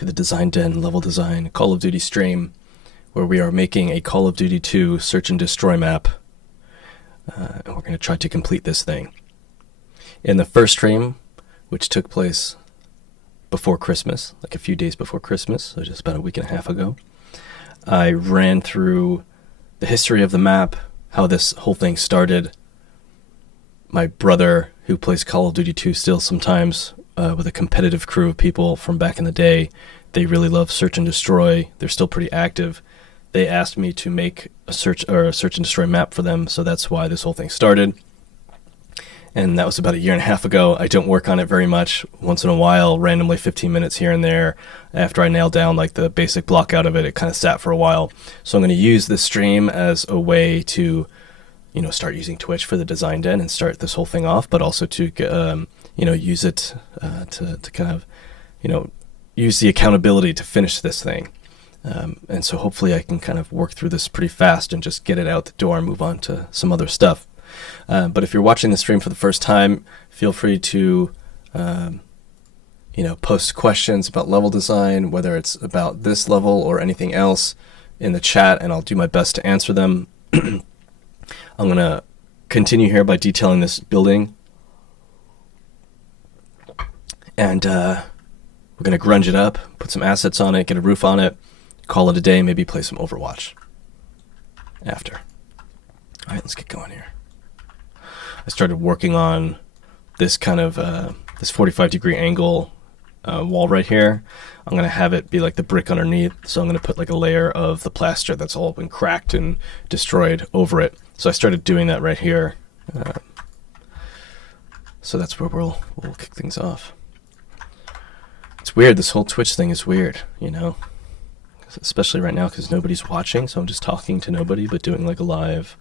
to the Design Den Level Design Call of Duty stream, where we are making a Call of Duty 2 Search and Destroy map, and we're going to try to complete this thing. In the first stream, which took place before Christmas, like a few days before Christmas, so just about a week and a half ago, I ran through the history of the map, how this whole thing started. My brother, who plays Call of Duty 2 still sometimes, with a competitive crew of people from back in the day, they really love Search and Destroy. They're still pretty active. They asked me to make a search and destroy map for them, so that's why this whole thing started. And that was about a year and a half ago. I don't work on it very much. Once in a while, randomly 15 minutes here and there. After I nailed down like the basic block out of it, it kind of sat for a while. So I'm going to use this stream as a way to, start using Twitch for the Design Den and start this whole thing off, but also to, use it to kind of, use the accountability to finish this thing. And so hopefully I can kind of work through this pretty fast and just get it out the door and move on to some other stuff. But if you're watching the stream for the first time, feel free to, post questions about level design, whether it's about this level or anything else, in the chat, and I'll do my best to answer them. I'm going to continue here by detailing this building. And we're going to grunge it up, put some assets on it, get a roof on it, call it a day, maybe play some Overwatch after. All right, let's get going here. I started working on this kind of this 45-degree angle wall right here. I'm going to have it be like the brick underneath, so I'm going to put like a layer of the plaster that's all been cracked and destroyed over it. So I started doing that right here. So that's where we'll kick things off. It's weird, this whole Twitch thing is weird, especially right now because nobody's watching, so I'm just talking to nobody but doing like a live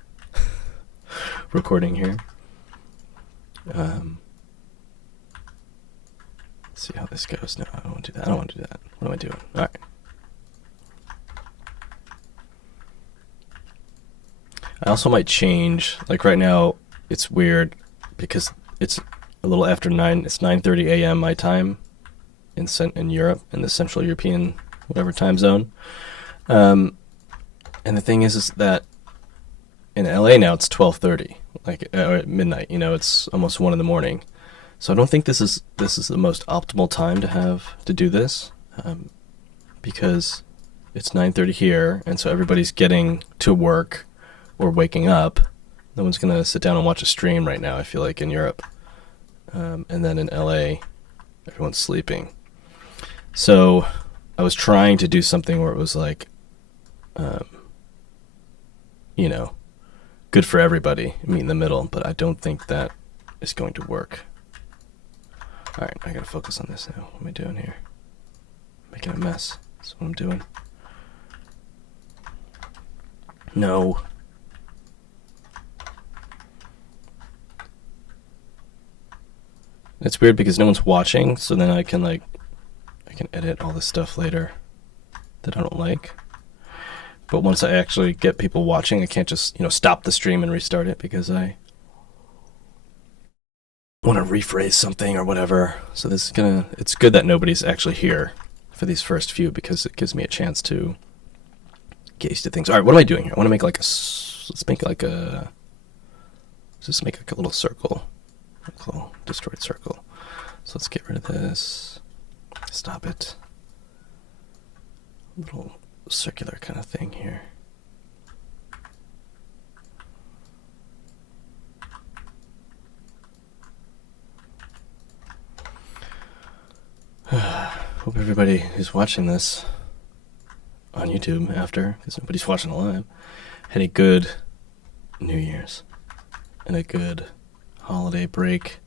recording here. Let's see how this goes. No, I don't want to do that. I don't want to do that. What am I doing? All right. I also might change, like right now it's weird because it's a little after 9, it's 9:30 a.m. my time in Europe, in the Central European whatever time zone. And the thing is that in LA now it's 12:30, like at midnight. It's almost 1 in the morning. So I don't think this is the most optimal time to do this, because it's 9:30 here, and so everybody's getting to work or waking up. No one's gonna sit down and watch a stream right now, I feel like, in Europe. And then in LA, everyone's sleeping. So I was trying to do something where it was like, good for everybody, meet in the middle, but I don't think that is going to work. All right, I gotta focus on this now. What am I doing here? Making a mess. That's what I'm doing. No. It's weird because no one's watching, so then I can edit all this stuff later that I don't like. But once I actually get people watching, I can't just, stop the stream and restart it because I want to rephrase something or whatever. So it's good that nobody's actually here for these first few because it gives me a chance to get used to things. All right, what am I doing here? I want to make let's make like a little circle, a little destroyed circle. So let's get rid of this. Stop it. A little circular kind of thing here. Hope everybody who's watching this on YouTube after, because nobody's watching live, had a good New Year's and a good holiday break.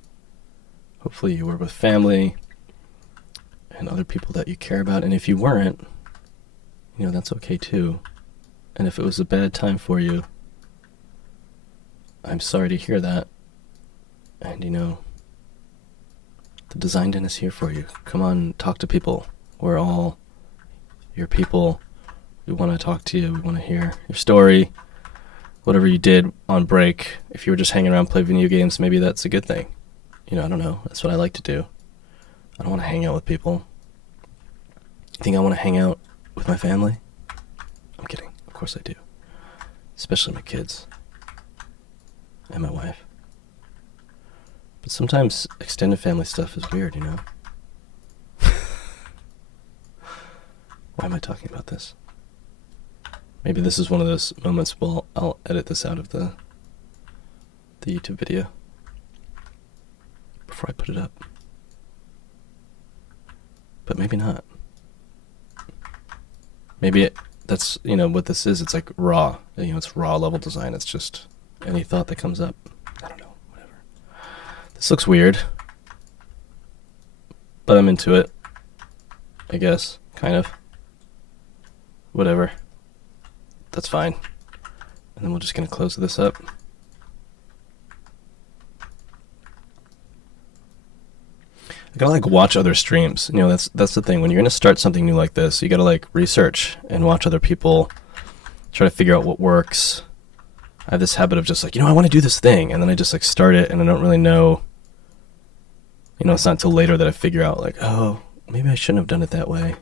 Hopefully you were with family and other people that you care about, and if you weren't, that's okay too. And if it was a bad time for you, I'm sorry to hear that. And the Design Den is here for you. Come on, talk to people. We're all your people. We want to talk to you. We want to hear your story. Whatever you did on break, if you were just hanging around playing video games, maybe that's a good thing. I don't know. That's what I like to do. I don't want to hang out with people. You think I want to hang out with my family? I'm kidding. Of course I do. Especially my kids. And my wife. But sometimes extended family stuff is weird, you know? Why am I talking about this? Maybe this is one of those moments, well, I'll edit this out of the YouTube video before I put it up. But maybe not. Maybe that's, what this is. It's like raw. It's raw level design. It's just any thought that comes up. I don't know. Whatever. This looks weird. But I'm into it. I guess. Kind of. Whatever. That's fine. And then we're just going to close this up. I gotta watch other streams. That's the thing. When you're gonna start something new like this, you gotta research and watch other people, try to figure out what works. I have this habit of just I want to do this thing, and then I just start it, and I don't really know. It's not until later that I figure out oh, maybe I shouldn't have done it that way.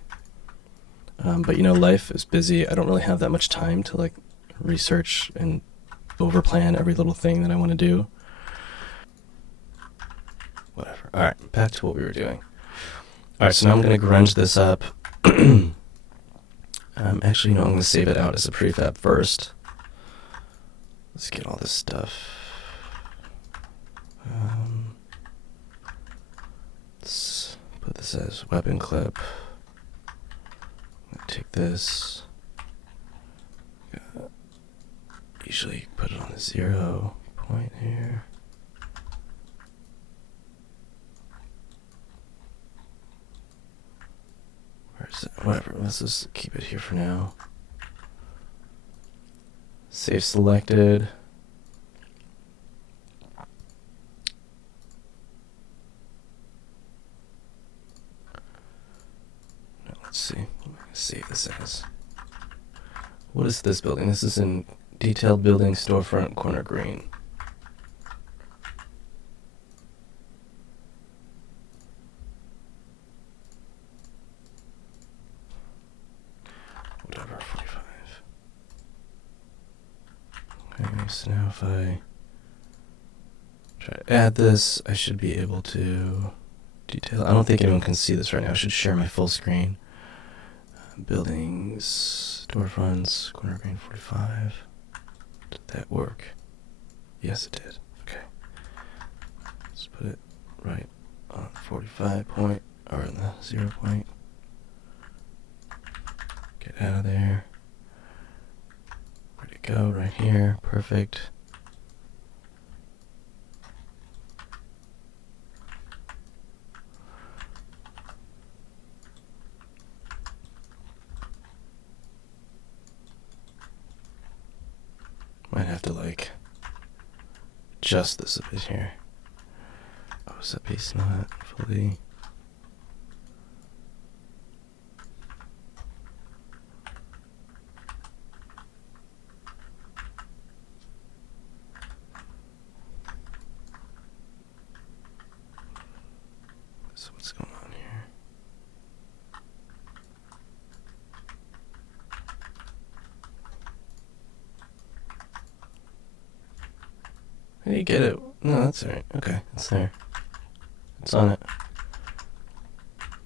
But life is busy. I don't really have that much time to research and overplan every little thing that I want to do. Whatever. All right, back to what we were doing. All right, so now I'm going to grunge this up. Actually, I'm going to save it out as a prefab first. Let's get all this stuff. Let's put this as weapon clip. I'm going to take this. Usually put it on the 0 point here. Whatever, let's just keep it here for now. Save selected. Now let's see what I'm going to save this as. What is this building? This is in detailed building, storefront, corner green. Whatever, 45. Okay, so now if I try to add this, I should be able to detail. I don't think anyone can see this right now. I should share my full screen. Buildings, storefronts, corner green 45. Did that work? Yes, it did. Okay. Let's put it right on 45 point, or in the 0 point. Get out of there. Ready to go, right here. Perfect. Might have to adjust this a bit here. Oh, is that piece not fully? So what's going on here? How do you get it? No, that's alright. Okay, it's there. It's on it.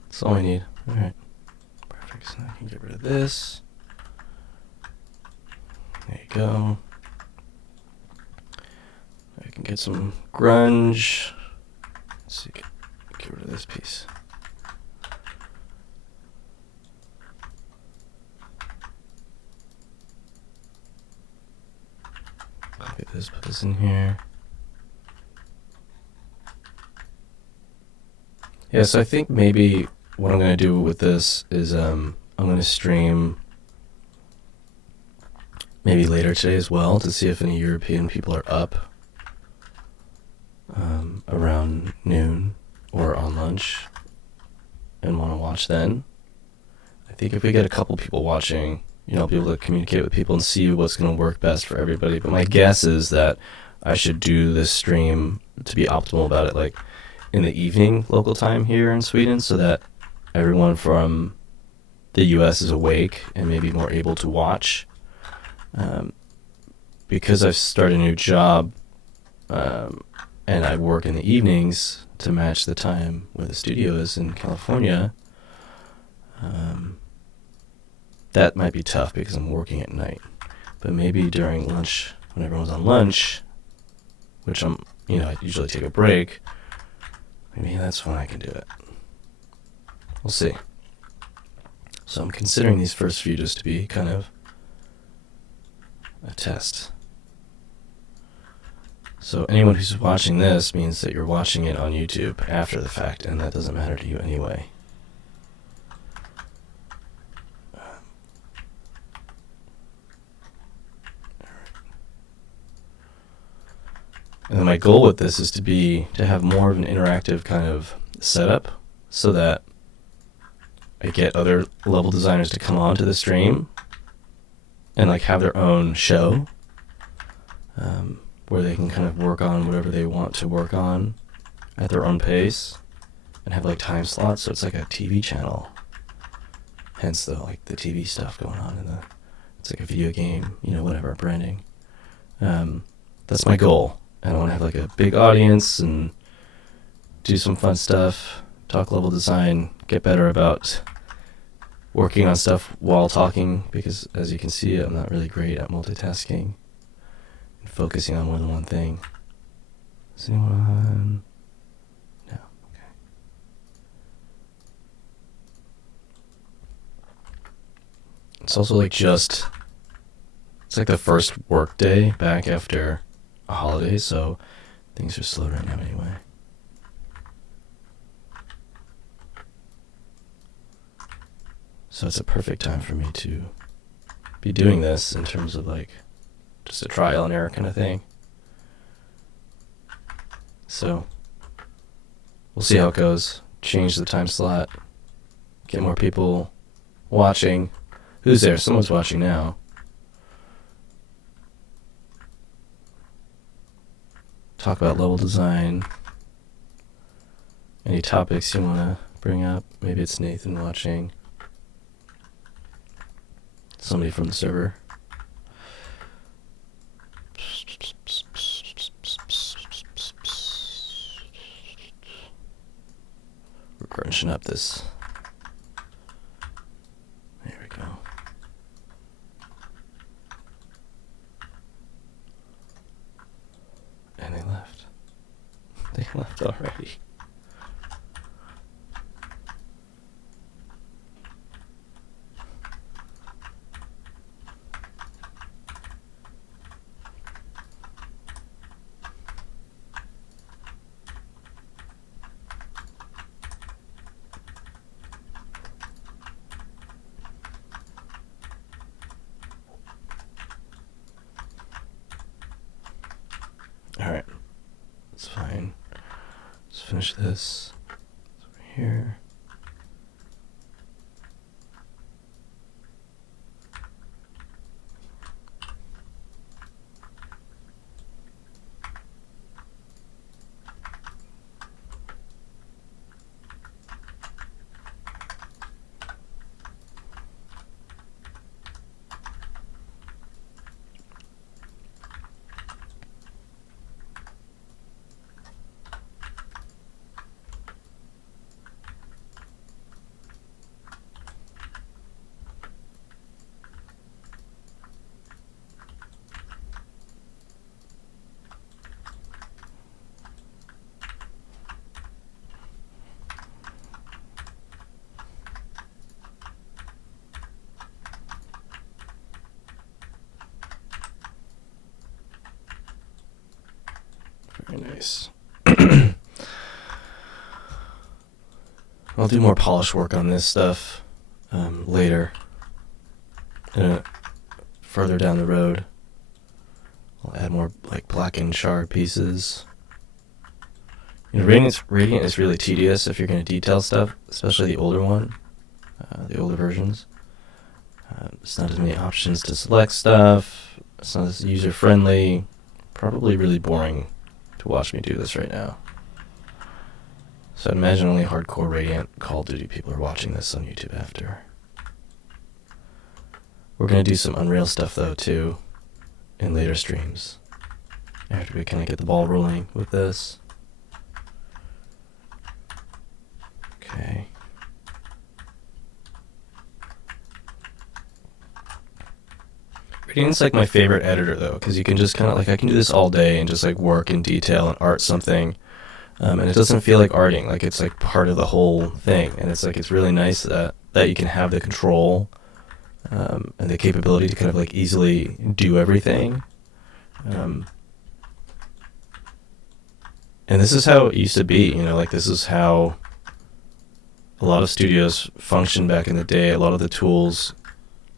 That's all we need. Alright. Perfect. So now I can get rid of this. There you go. I can get some grunge. Let's see. Get rid of this piece. Copy this, put this in here. Yeah, so I think maybe what I'm going to do with this is I'm going to stream maybe later today as well to see if any European people are up around noon or on lunch and want to watch then. I think if we get a couple people watching, I'll be able to communicate with people and see what's going to work best for everybody. But my guess is that I should do this stream to be optimal about it, in the evening local time here in Sweden, so that everyone from the U.S. is awake and maybe more able to watch. Because I've started a new job, and I work in the evenings to match the time where the studio is in California, that might be tough because I'm working at night. But maybe during lunch, when everyone's on lunch, which I usually take a break, maybe that's when I can do it. We'll see. So I'm considering these first few just to be kind of a test. So anyone who's watching this means that you're watching it on YouTube after the fact, and that doesn't matter to you anyway. And then my goal with this is to have more of an interactive kind of setup so that I get other level designers to come on to the stream and like have their own show, where they can kind of work on whatever they want to work on at their own pace and have like time slots, so it's like a TV channel. Hence the TV stuff going on it's like a video game, whatever, branding. That's my goal. And I want to have like a big audience and do some fun stuff, talk level design, get better about working on stuff while talking, because as you can see, I'm not really great at multitasking and focusing on more than one thing. Is anyone? No. Okay. It's also it's like the first work day back after a holiday, so things are slow right now anyway. So it's a perfect time for me to be doing this in terms of just a trial and error kind of thing. So we'll see how it goes. Change the time slot. Get more people watching. Who's there? Someone's watching now. Talk about level design. Any topics you want to bring up? Maybe it's Nathan watching. Somebody from the server. We're crunching up this. There we go. And they left. They left already. Alright, that's fine. Let's finish this. It's over here. Very nice. I'll do more polish work on this stuff later. Further down the road, I'll add more black and shard pieces. Radiant is really tedious if you're going to detail stuff, especially the older one, the older versions. It's not as many options to select stuff. It's not as user-friendly. Probably really boring to watch me do this right now. So I'd imagine only hardcore Radiant Call of Duty people are watching this on YouTube after. We're going to do some Unreal stuff, though, too, in later streams, after we kind of get the ball rolling with this. Okay. Radiant's like my favorite editor, though, because you can just kind of like, I can do this all day and just like work in detail and art something, and it doesn't feel like arting, like it's like part of the whole thing, and it's like, it's really nice that you can have the control and the capability to kind of like easily do everything. And this is how it used to be, you know, like this is how a lot of studios functioned back in the day. A lot of the tools,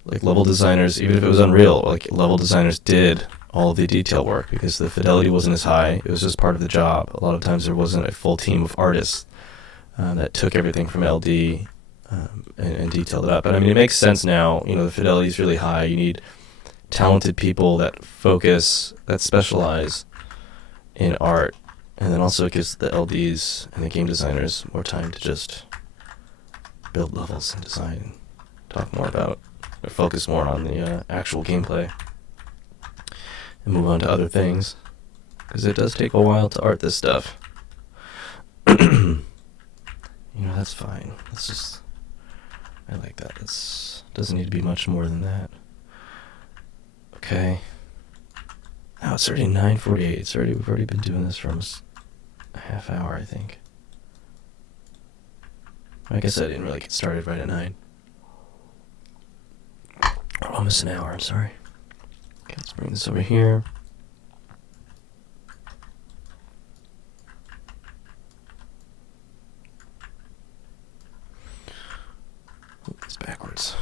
like level designers, even if it was Unreal, like level designers did all of the detail work because the fidelity wasn't as high. It was just part of the job. A lot of times there wasn't a full team of artists that took everything from LD and detailed it up. But I mean, it makes sense now. You know, the fidelity is really high. You need talented people that focus, that specialize in art. And then also it gives the LDs and the game designers more time to just build levels and design, talk more about, or focus more on the actual gameplay, and move on to other things, because it does take a while to art this stuff. You know, that's fine. That's just, I like that. It doesn't need to be much more than that. Okay. Now it's already 9:48. We've already been doing this for almost a half hour, I think. I guess I didn't really get started right at 9. Or almost an hour, I'm sorry. Okay, let's bring this over here. Oh, it's backwards.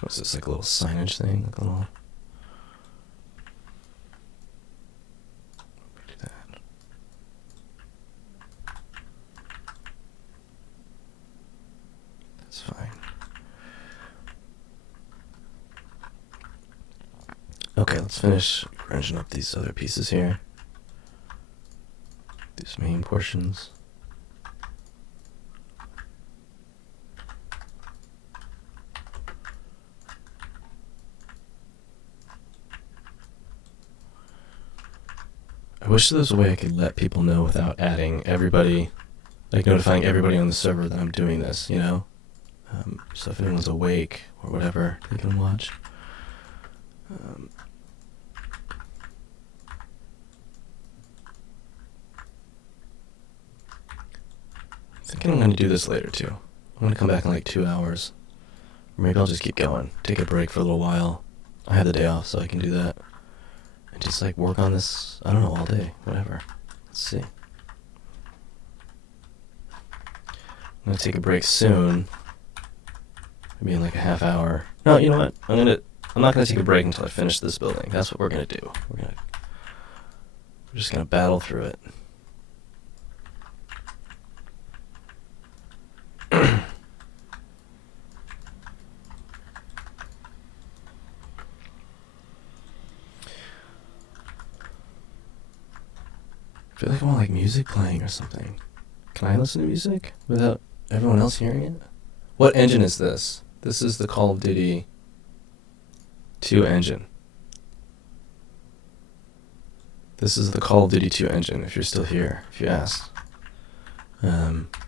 What's this, like a little signage thing? Like a little... do that. That's fine. Okay, let's finish grunging up these other pieces here. These main portions. I wish there was a way I could let people know without adding everybody, like notifying everybody on the server that I'm doing this, you know? So if anyone's awake or whatever, they can watch. I'm thinking I'm going to do this later too. I'm going to come back in like 2 hours. Or maybe I'll just keep going, take a break for a little while. I have the day off, so I can do that. And just like work on this, I don't know, all day, whatever. Let's see. I'm going to take a break soon. Maybe in like a half hour. No, you know what? I'm not gonna take a break until I finish this building. That's what we're gonna do. We're just gonna battle through it. I feel like I want like music playing or something. Can I listen to music without everyone else hearing it? What engine is this? This is the Call of Duty 2 engine. This is the Call of Duty 2 engine, if you're still here, if you asked.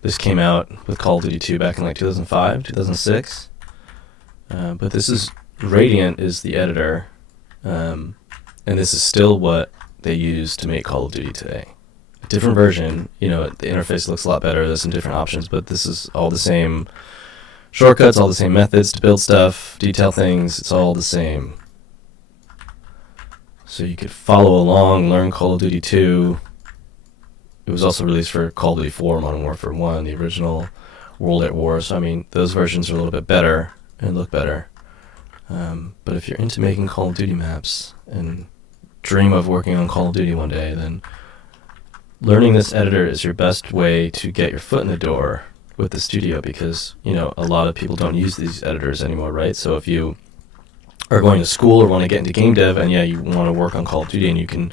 This came out with Call of Duty 2 back in like 2005, 2006. But this is, Radiant is the editor, and this is still what they use to make Call of Duty today. A different version, you know, the interface looks a lot better, there's some different options, but this is all the same shortcuts, all the same methods to build stuff, detail things, it's all the same. So you could follow along, learn Call of Duty 2. It was also released for Call of Duty 4, Modern Warfare 1, the original World at War. So I mean, those versions are a little bit better and look better. But if you're into making Call of Duty maps and dream of working on Call of Duty one day, then learning this editor is your best way to get your foot in the door with the studio, because, you know, a lot of people don't use these editors anymore, right? So if you are going to school or want to get into game dev, and yeah, you want to work on Call of Duty, and you can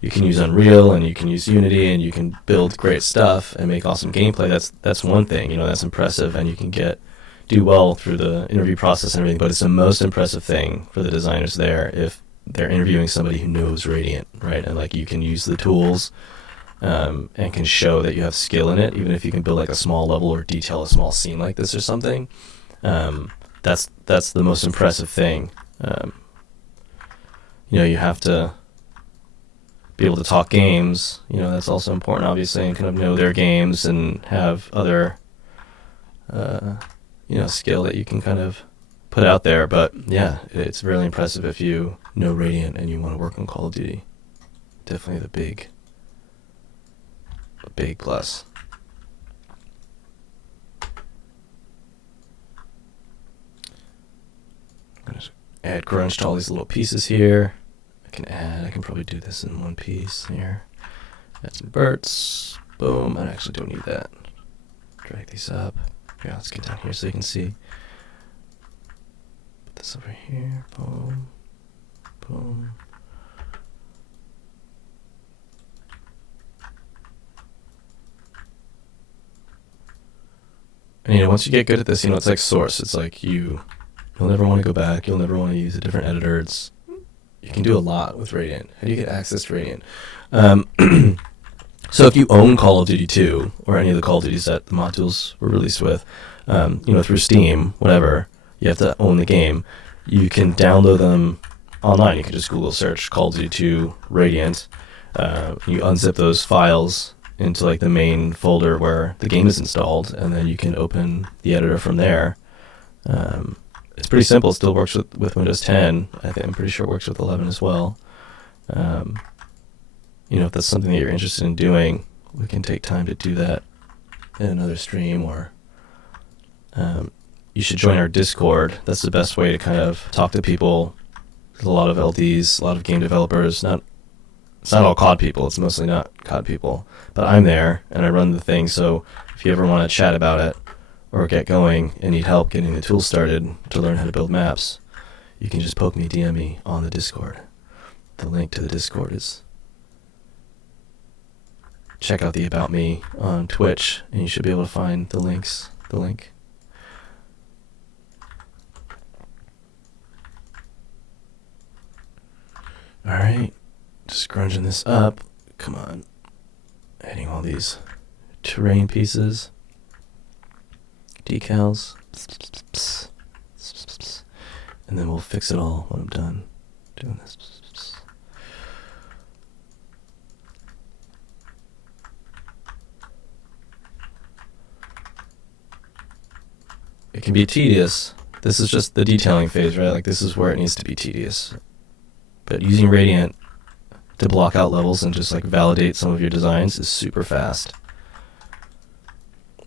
use Unreal, and you can use Unity, and you can build great stuff and make awesome gameplay, that's one thing, you know, that's impressive, and you can get do well through the interview process and everything, but it's the most impressive thing for the designers there if they're interviewing somebody who knows Radiant, right? And like you can use the tools and can show that you have skill in it, even if you can build like a small level or detail a small scene like this or something. That's the most impressive thing. You have to be able to talk games. That's also important, obviously, and kind of know their games and have other, skill that you can kind of put out there. But yeah, it's really impressive if you know Radiant and you want to work on Call of Duty. Definitely a big plus. I'm going to add grunge to all these little pieces here. I can probably do this in one piece here. Add some burts. Boom. I actually don't need that. Drag these up. Yeah, let's get down here so you can see. Put this over here. Boom. Boom. And once you get good at this, it's like Source. It's like you'll never want to go back. You'll never want to use a different editor. You can do a lot with Radiant. How do you get access to Radiant? So if you own Call of Duty 2 or any of the Call of Duties that the modules were released with, through Steam, whatever, you have to own the game. You can download them online. You can just Google search Call of Duty 2 Radiant. You unzip those files into like the main folder where the game is installed, and then you can open the editor from there. It's pretty simple. It still works with Windows 10. I'm pretty sure it works with 11 as well. If that's something that you're interested in doing, we can take time to do that in another stream, or you should join our Discord. That's the best way to kind of talk to people. There's a lot of LDs, a lot of game developers. It's not all COD people. It's mostly not COD people. But I'm there, and I run the thing, so if you ever want to chat about it or get going and need help getting the tools started to learn how to build maps, you can just poke me, DM me on the Discord. The link to the Discord is... Check out the About Me on Twitch, and you should be able to find the link. Alright, just grunging this up. Come on. Adding all these terrain pieces. Decals. And then we'll fix it all when I'm done doing this. It can be tedious. This is just the detailing phase, right? Like, this is where it needs to be tedious. But using Radiant to block out levels and just like validate some of your designs is super fast.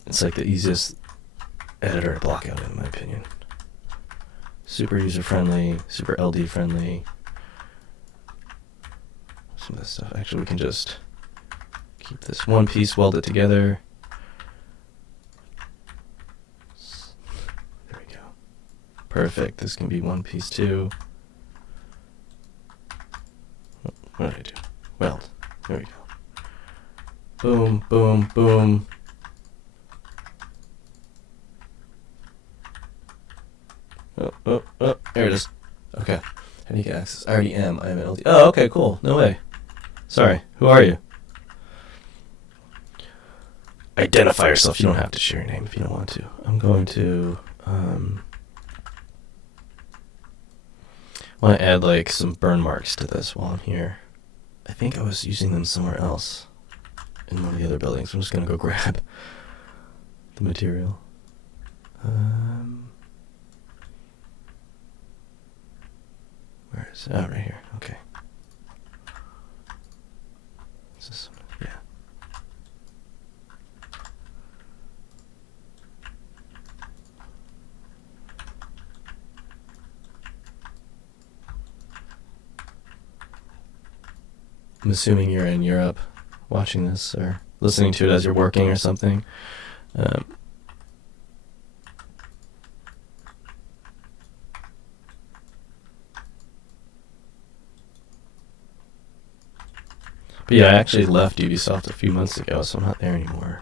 It's like the easiest editor to block out, in my opinion. Super user-friendly, super LD-friendly. Some of this stuff. Actually, we can just keep this one piece welded together. Perfect. This can be one piece too. What did I do? Weld. There we go. Boom, boom, boom. Oh, there it is. Okay. How do you get access? I already am. I am an LD. Oh, okay, cool. No way. Sorry. Who are you? Identify yourself. You don't have to share your name if you don't want to. I'm going to... I want to add like some burn marks to this while I'm here. I think I was using them somewhere else in one of the other buildings. I'm just going to go grab the material. Where is it? Oh, right here. Okay. Is this one? Yeah. I'm assuming you're in Europe watching this or listening to it as you're working or something. But yeah, I actually left Ubisoft a few months ago, so I'm not there anymore.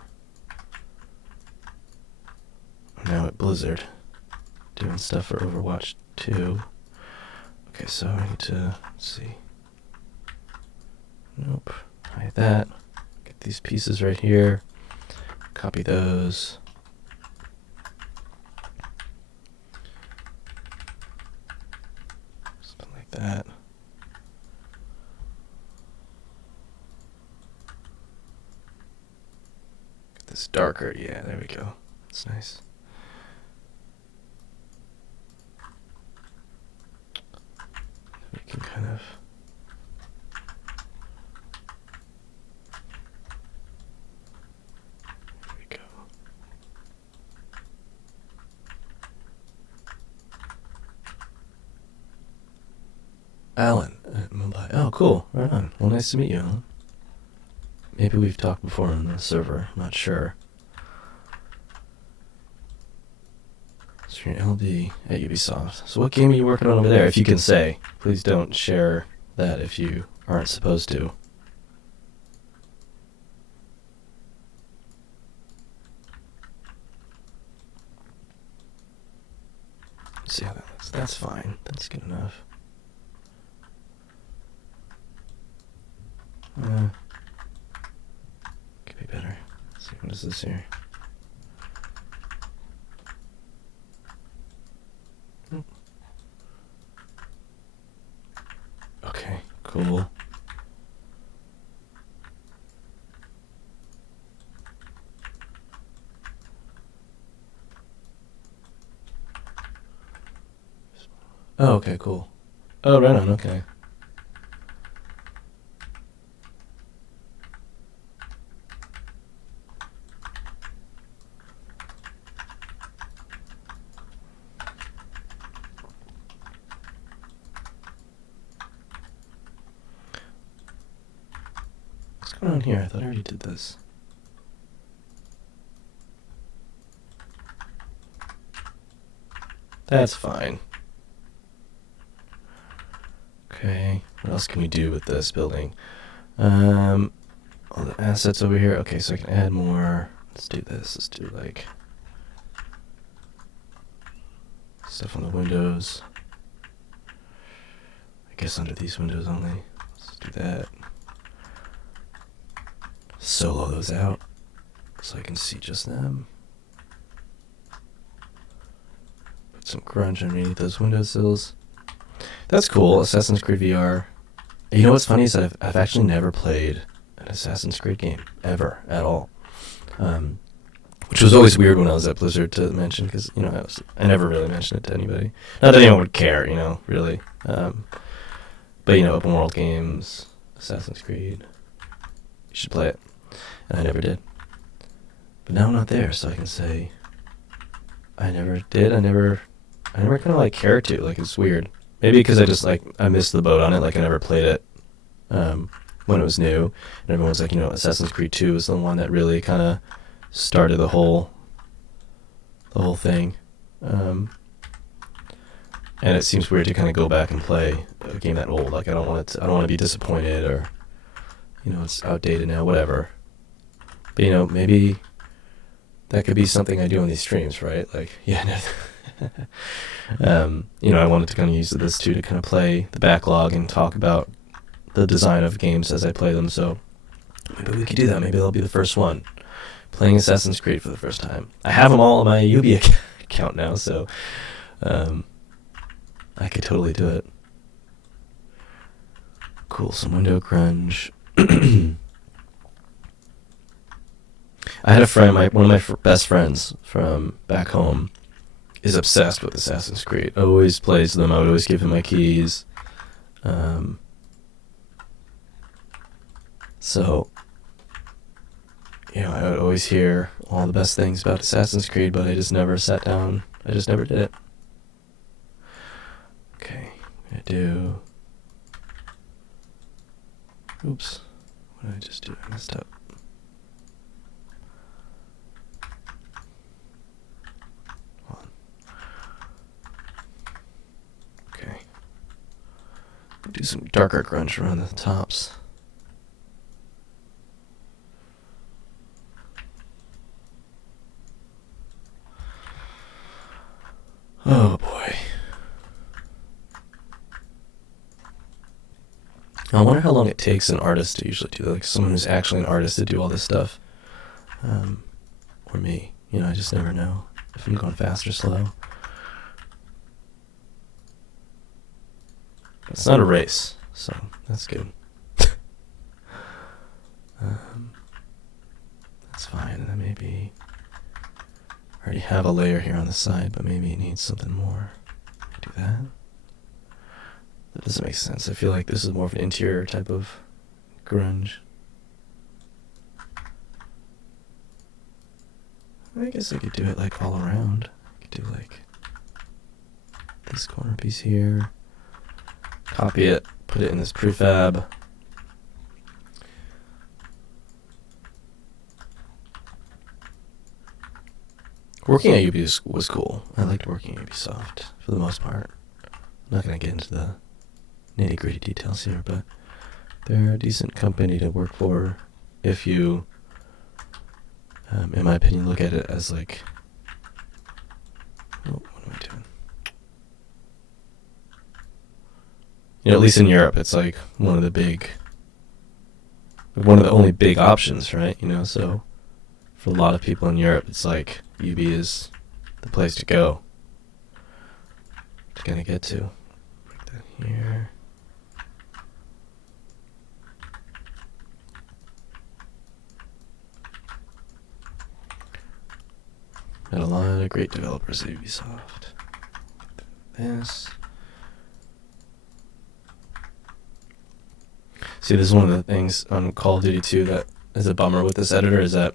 I'm now at Blizzard. doing stuff for Overwatch 2. Okay, so I need to, let's see. Nope. Hide that. Get these pieces right here. Copy those. Something like that. Get this darker. Yeah, there we go. That's nice. We can kind of... There we go. Alan at Mumbai. Oh, cool. Right on. Well, nice to meet you, Alan. Maybe we've talked before on the server. I'm not sure. So you're an LD at Ubisoft. So what game are you working on over there? If you can say. Please don't share that if you aren't supposed to. Let's see how that looks. That's fine. That's good enough. Could be better. Let's see, what is this here? Okay, cool. Oh, okay, cool. Oh, right on, okay. What's going on here? I thought I already did this. That's fine. Okay, what else can we do with this building? All the assets over here. Okay, so I can add more. Let's do this. Let's do like stuff on the windows. I guess under these windows only. Let's do that. Solo those out so I can see just them. Put some grunge underneath those windowsills. That's cool. Assassin's Creed VR. You know what's funny is that I've actually never played an Assassin's Creed game ever at all, which was always weird when I was at Blizzard to mention because I never really mentioned it to anybody. Not that anyone would care, really. But open world games, Assassin's Creed, you should play it, and I never did. But now I'm not there, so I can say I never did. I never kind of cared to. It's weird. Maybe because I missed the boat on it. I never played it when it was new. And everyone was Assassin's Creed 2 is the one that really kind of started the whole thing. And it seems weird to kind of go back and play a game that old. I don't want to be disappointed or, it's outdated now, whatever. But, maybe that could be something I do on these streams, right? I wanted to kind of use this too to kind of play the backlog and talk about the design of games as I play them. So maybe we could do that. Maybe that'll be the first one. Playing Assassin's Creed for the first time. I have them all on my Ubi account now, so I could totally do it. Cool, some window grunge. I had a friend, one of my best friends from back home, is obsessed with Assassin's Creed. Always plays them. I would always give him my keys. So, I would always hear all the best things about Assassin's Creed, but I just never sat down. I just never did it. Okay, I'm gonna do... Oops. What did I just do? I messed up. Okay. Do some darker grunge around the tops. Oh boy. I wonder how long it takes an artist to usually do that. Like someone who's actually an artist to do all this stuff. Or me. You know, I just never know if I'm going fast or slow. It's not a race, so that's good. That's fine. And then maybe I already have a layer here on the side, but maybe it needs something more. Do that. That doesn't make sense. I feel like this is more of an interior type of grunge. I guess I could do it like all around. I could do like this corner piece here. Copy it, put it in this prefab. Working at Ubisoft was cool. I liked working at Ubisoft for the most part. I'm not going to get into the nitty-gritty details here, but they're a decent company to work for if you, in my opinion, look at it as like... Oh, what am I doing? You know, at least in Europe, it's like one of the only big options, right? You know, so for a lot of people in Europe, it's like UB is the place to go. Just gonna get to. Put that here. Got a lot of great developers at Ubisoft. This. See, this is one of the things on Call of Duty 2 that is a bummer with this editor is that,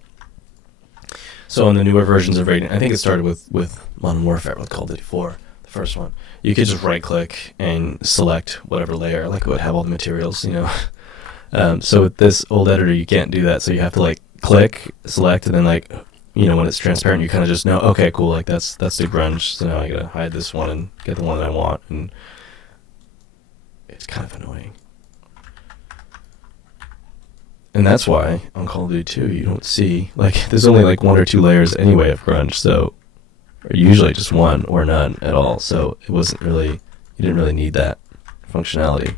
so in the newer versions of Radiant, I think it started with Modern Warfare, with Call of Duty 4, the first one, you could just right-click and select whatever layer, like it would have all the materials, you know. So with this old editor, you can't do that, so you have to like click, select, and then like, you know, when it's transparent, you kind of just know, okay, cool, like that's the grunge, so now I gotta hide this one and get the one that I want, and it's kind of annoying. And that's why on Call of Duty 2 you don't see, like, there's only like one or two layers anyway of grunge, so, or usually just one or none at all, so it wasn't really, you didn't really need that functionality.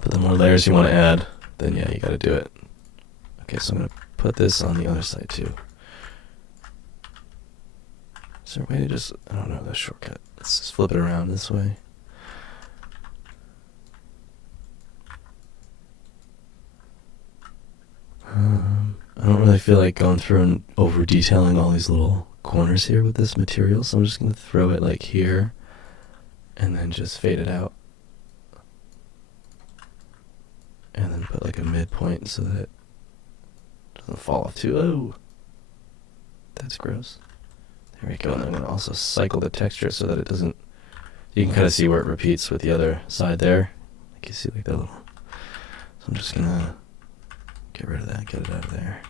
But the more layers you want to add, then yeah, you gotta do it. Okay, so I'm gonna put this on the other side too. Is there a way to just, I don't know, the shortcut. Let's just flip it around this way. I don't really feel like going through and over detailing all these little corners here with this material, so I'm just going to throw it like here and then just fade it out. And then put like a midpoint so that it doesn't fall off too. Oh, that's gross. There we go. And I'm going to also cycle the texture so that it doesn't, you can kind of see where it repeats with the other side there. Like you see like that little, so I'm just going to get rid of that, get it out of there.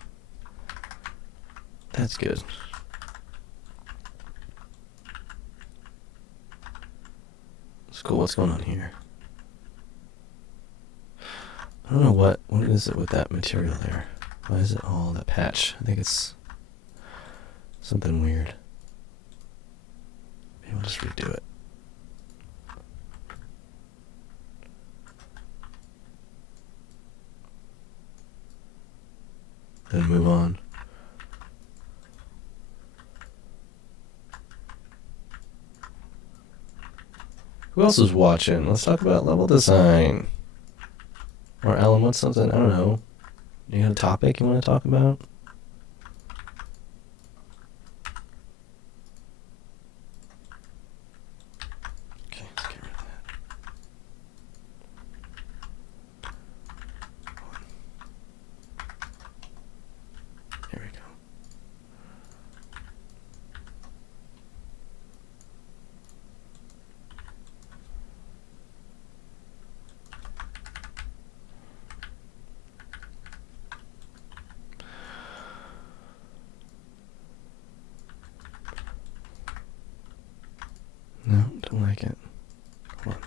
That's good. It's cool. What's going on here? I don't know what is it with that material there. Why is it all that patch? I think it's something weird. Maybe we'll just redo it. Then move on. Who else is watching? Let's talk about level design. Or Alan, what's something, I don't know. You got a topic you want to talk about? Okay, let's get rid of that. There we go. No, don't like it. Hold on.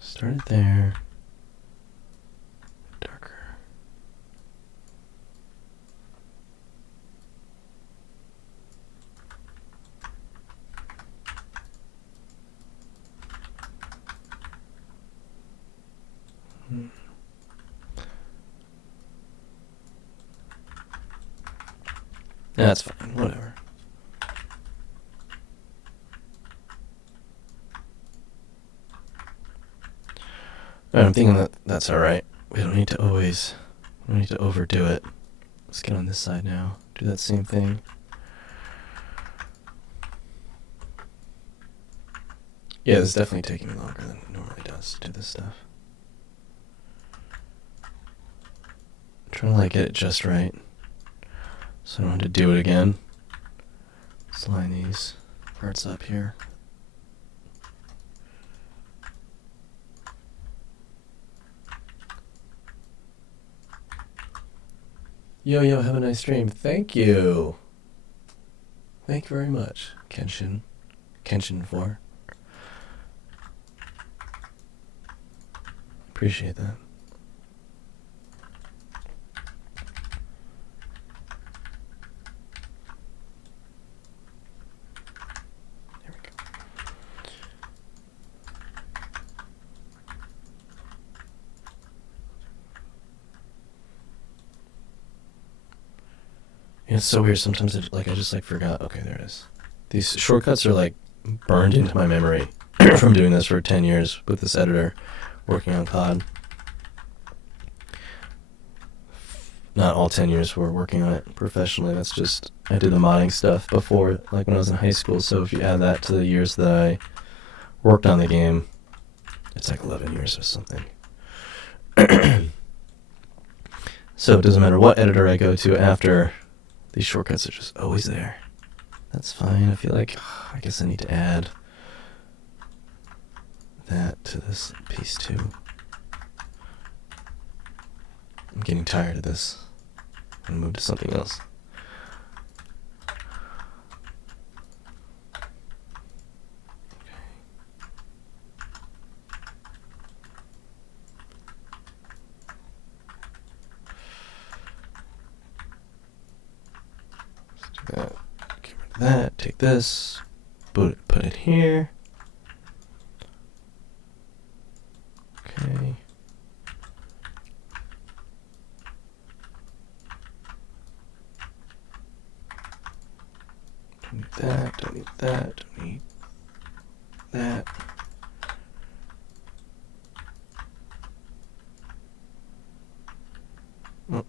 Start it there. Darken That's fine, whatever. Alright, I'm thinking that's alright. We don't need to overdo it. Let's get on this side now. Do that same thing. Yeah, this is definitely taking me longer than it normally does to do this stuff. I'm trying to like get it just right, so I don't have to do it again. Let's line these parts up here. Yo, have a nice stream. Thank you. Thank you very much, Kenshin 4. Appreciate that. There we go. It's so weird. Sometimes I just forgot. Okay, there it is. These shortcuts are like burned into my memory from doing this for 10 years with this editor, working on COD. Not all 10 years we're working on it professionally. That's just, I did the modding stuff before, like when I was in high school. So if you add that to the years that I worked on the game, it's like 11 years or something. So it doesn't matter what editor I go to after, these shortcuts are just always there. That's fine. I feel like, I guess I need to add that to this piece too. I'm getting tired of this. I'm gonna move to something else. That. Get rid of that. Take this. Put it here. Okay. Don't need that. Don't need that. Don't need that. Oh.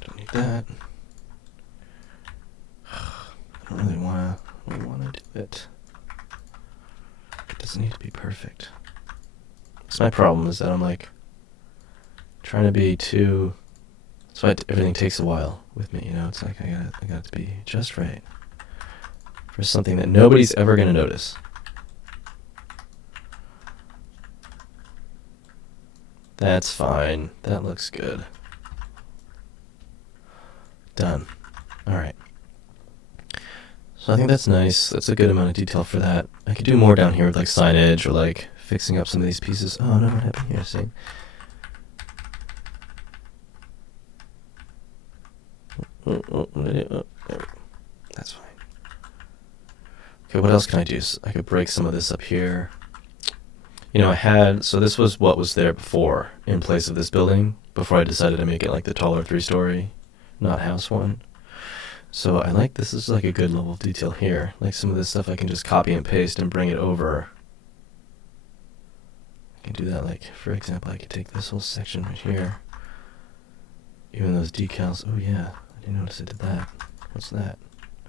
Don't need that. I don't really wanna do it. It doesn't need to be perfect. So my problem is that I'm like trying to be too. So everything takes a while with me, you know. It's like I got it to be just right for something that nobody's ever gonna notice. That's fine. That looks good. Done. All right. So I think that's nice. That's a good amount of detail for that. I could do more down here with like signage or like fixing up some of these pieces. Oh no, what happened here? See? That's fine. Okay, what else can I do? I could break some of this up here. You know, so this was what was there before in place of this building, before I decided to make it like the taller 3-story, not house one. So I like this is like a good level of detail here. Like some of this stuff I can just copy and paste and bring it over. I can do that, like, for example, I could take this whole section right here. Even those decals, oh yeah, I didn't notice I did that. What's that?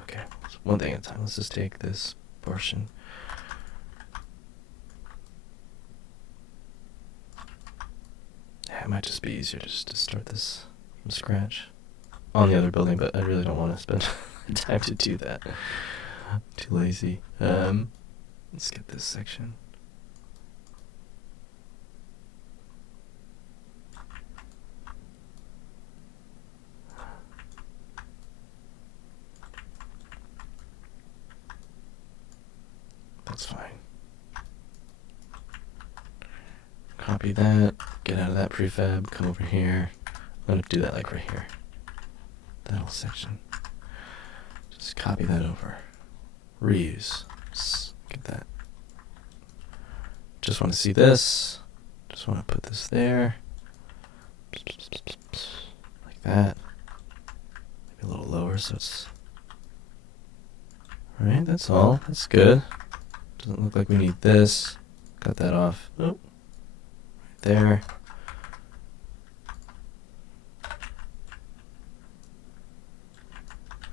Okay, one thing at a time. Let's just take this portion. Yeah, it might just be easier just to start this from scratch on the other building, but I really don't want to spend time to do that. I'm too lazy. Let's get this section. That's fine. Copy that, get out of that prefab, come over here. I'm gonna do that like right here. That whole section. Just copy that over. Reuse. Get that. Just want to see this. Just want to put this there. Like that. so it's... Alright, that's all. That's good. Doesn't look like we need this. Cut that off. Oh, right there.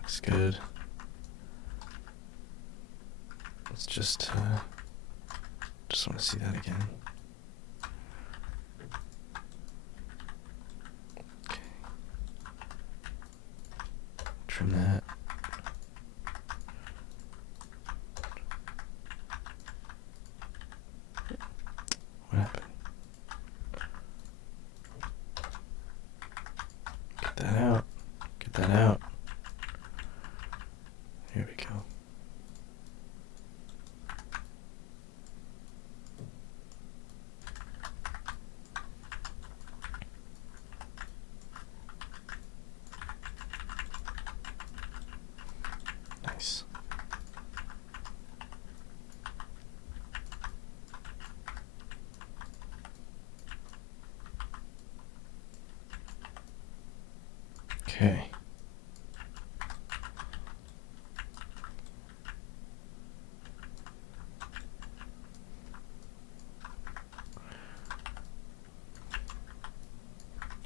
Looks good. Let's just want to see that again. Okay. Trim that. What happened? Get that out. Get that out. Here we go. Nice. Okay.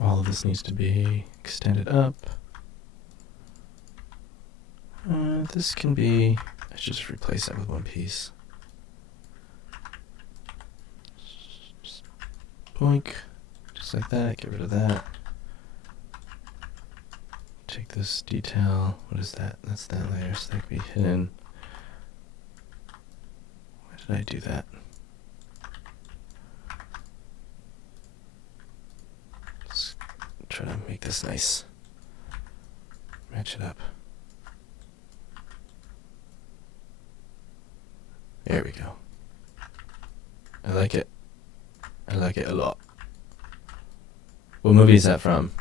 All of this needs to be extended up. This can be... I should just replace that with one piece. Just boink. Just like that. Get rid of that. Take this detail. What is that? That's that layer, so that can be hidden. Why did I do that? Let's try to make this nice. Match it up. There we go. I like it. I like it a lot. What movie is that from?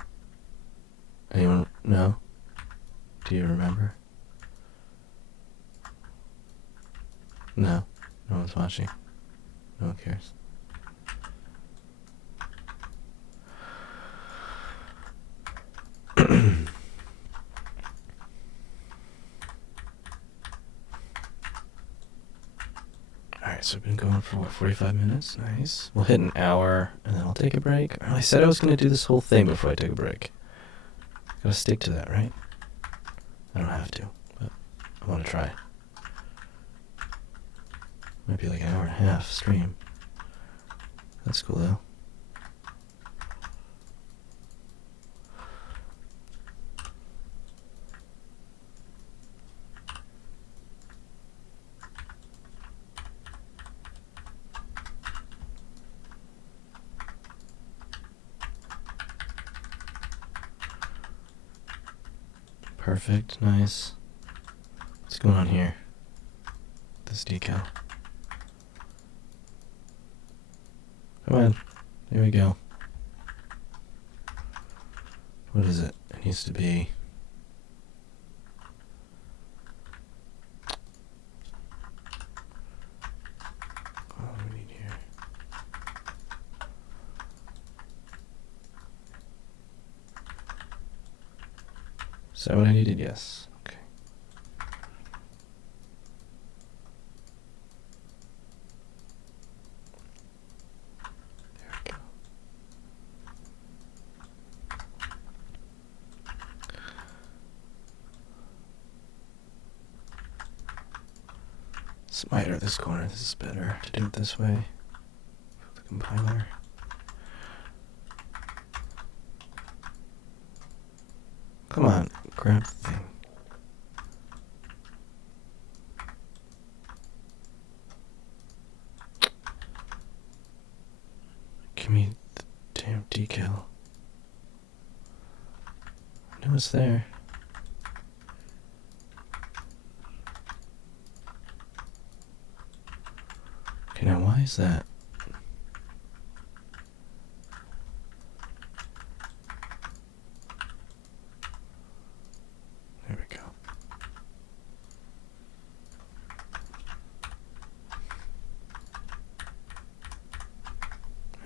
Anyone know? Do you remember? No. No one's watching. No one cares. Alright, so we've been going for what, 45 minutes? Nice. We'll hit an hour, and then I'll take a break. I said I was going to do this whole thing before I take a break. Gotta stick to that, right? I don't have to, but I want to try. Might be like an hour and a half stream. That's cool, though. Perfect, nice. What's going on here? This decal. Come on, there we go. What is it? It needs to be... What do we need here? Is that what I needed? Yes. Okay. There we go. Smiter this corner. This is better to do it this way. The compiler. Come on, grab the thing. Give me the damn decal. I know it's there. Okay, now why is that? There we go.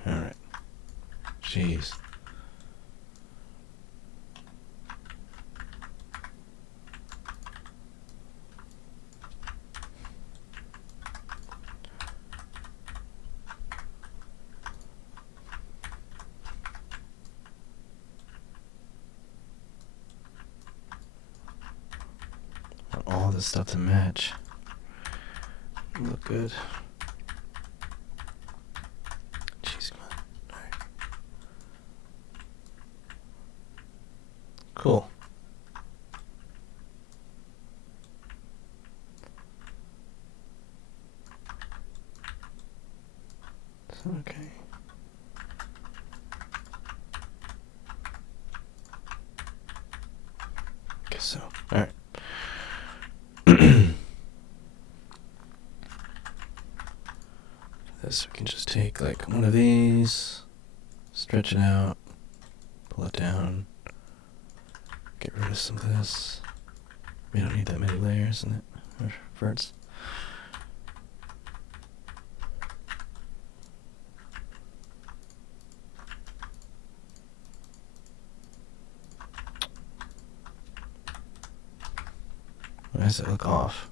All right. Jeez. this stuff to match. Look good. Jeez, come on. Alright. Cool. Okay. Guess so. Alright. This, we can just take like one of these, stretch it out, pull it down, get rid of some of this. We don't need that many layers in it, or verts. Why does it look off?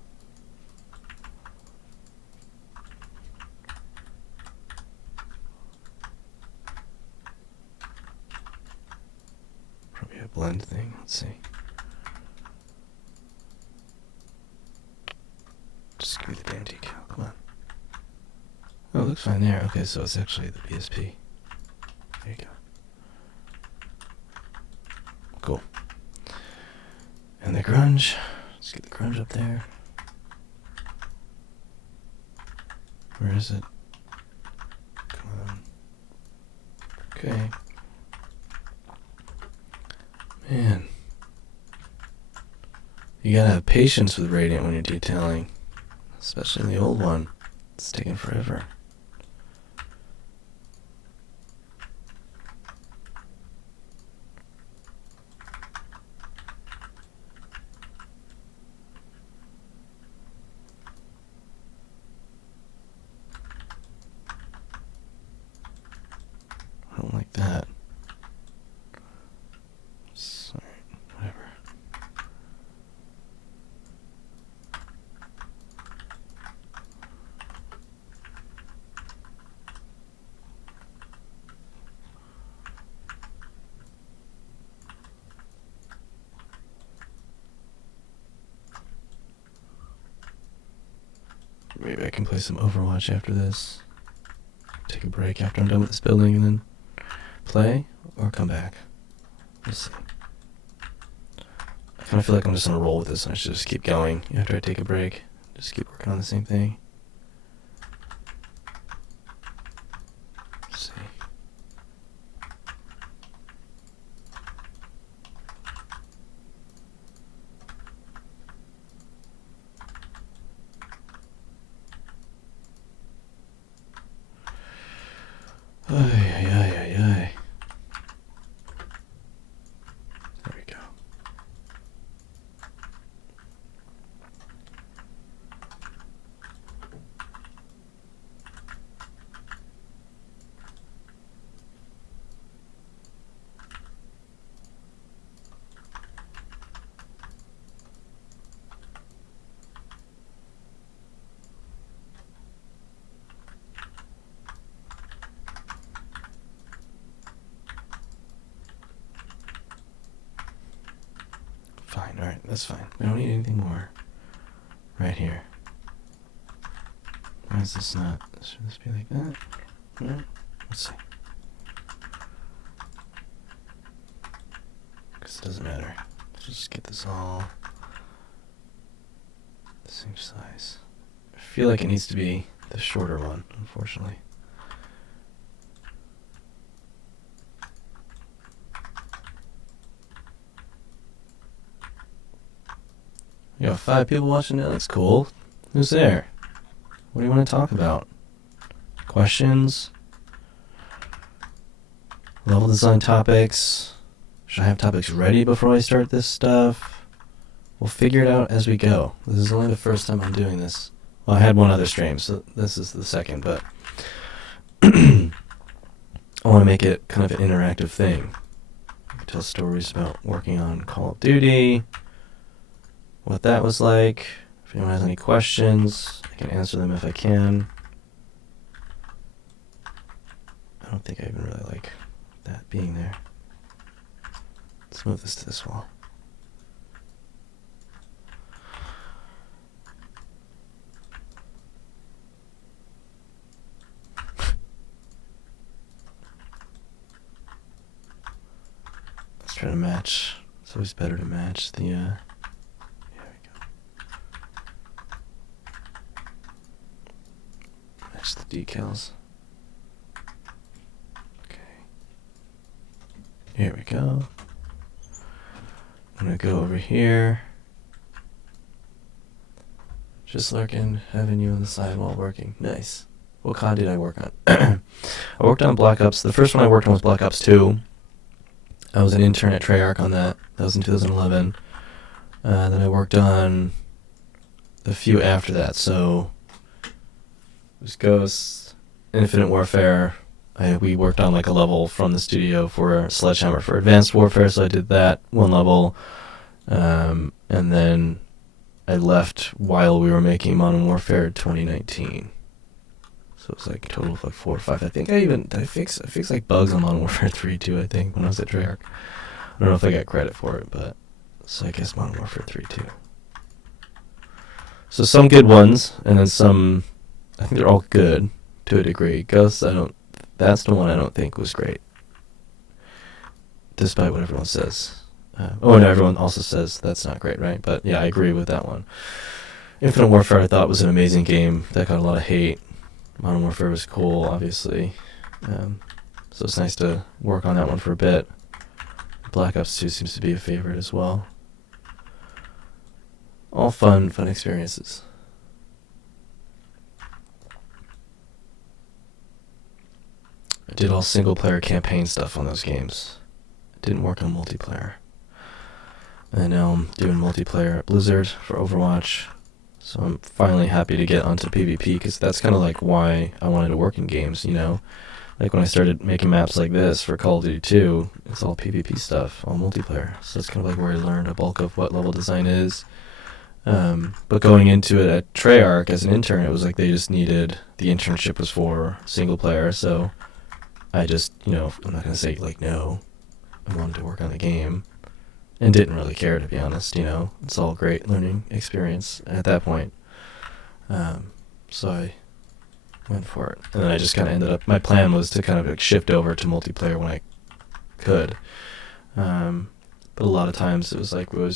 Probably a blend thing. Let's see. Just give me the damn decal. Come on. Oh, it looks fine there. Okay, so it's actually the BSP. There you go. Cool. And the grunge. Let's get the grunge up there. Where is it? Come on. Okay. Man. You gotta have patience with Radiant when you're detailing. Especially in the old one. It's taking forever. I don't like that. Sorry, whatever. Maybe I can play some Overwatch after this. Take a break after I'm done with this building and then play or come back. We'll see. I kind of feel like I'm just on a roll with this and I should just keep going after I take a break. Just keep working on the same thing. Let's see. Ay, ay, ay, ay, ay. There we go. Fine, alright, that's fine. We don't need anything more. Right here. Why is this not? Should this be like that? No? Let's see. Because it doesn't matter. Let's just get this all the same size. I feel like it needs to be the shorter one, unfortunately. You got 5 people watching now? That's cool. Who's there? What do you want to talk about? Questions? Level design topics? Should I have topics ready before I start this stuff? We'll figure it out as we go. This is only the first time I'm doing this. Well, I had one other stream, so this is the second, but I want to make it kind of an interactive thing. I can tell stories about working on Call of Duty, what that was like. If anyone has any questions, I can answer them if I can. I don't think I even really like that being there. Let's move this to this wall. match. It's always better to match the, here we go. Match the decals. Okay. Here we go. I'm gonna go over here. Just lurking, having you on the side while working. Nice. What COD did I work on? I worked on Black Ops. The first one I worked on was Black Ops 2. I was an intern at Treyarch on that. That was in 2011. Then I worked on a few after that. So it was Ghosts, Infinite Warfare. We worked on like a level from the studio for Sledgehammer for Advanced Warfare, so I did that one level. And then I left while we were making Modern Warfare 2019. So it was like a total of like 4 or 5. I think I fixed like bugs on Modern Warfare 3 too, I think, when I was at Treyarch. I don't know if I got credit for it, but so I guess Modern Warfare 3 too. So some good ones, and then some, I think they're all good to a degree. Ghosts, that's the one I don't think was great, despite what everyone says. And everyone also says that's not great, right? But yeah, I agree with that one. Infinite Warfare I thought was an amazing game that got a lot of hate. Modern Warfare was cool, obviously. So it's nice to work on that one for a bit. Black Ops 2 seems to be a favorite as well. All fun experiences. I did all single-player campaign stuff on those games. I didn't work on multiplayer. And now I'm doing multiplayer at Blizzard for Overwatch. So I'm finally happy to get onto PvP, because that's kind of like why I wanted to work in games, you know? Like when I started making maps like this for Call of Duty 2, it's all PvP stuff, all multiplayer. So it's kind of like where I learned a bulk of what level design is. But going into it at Treyarch as an intern, it was like they just needed, the internship was for single player, so I just, I'm not going to say like no, I wanted to work on the game. And didn't really care, to be honest, It's all great learning experience at that point. So I went for it. And then I just kind of ended up, my plan was to kind of like shift over to multiplayer when I could. But a lot of times it was like, we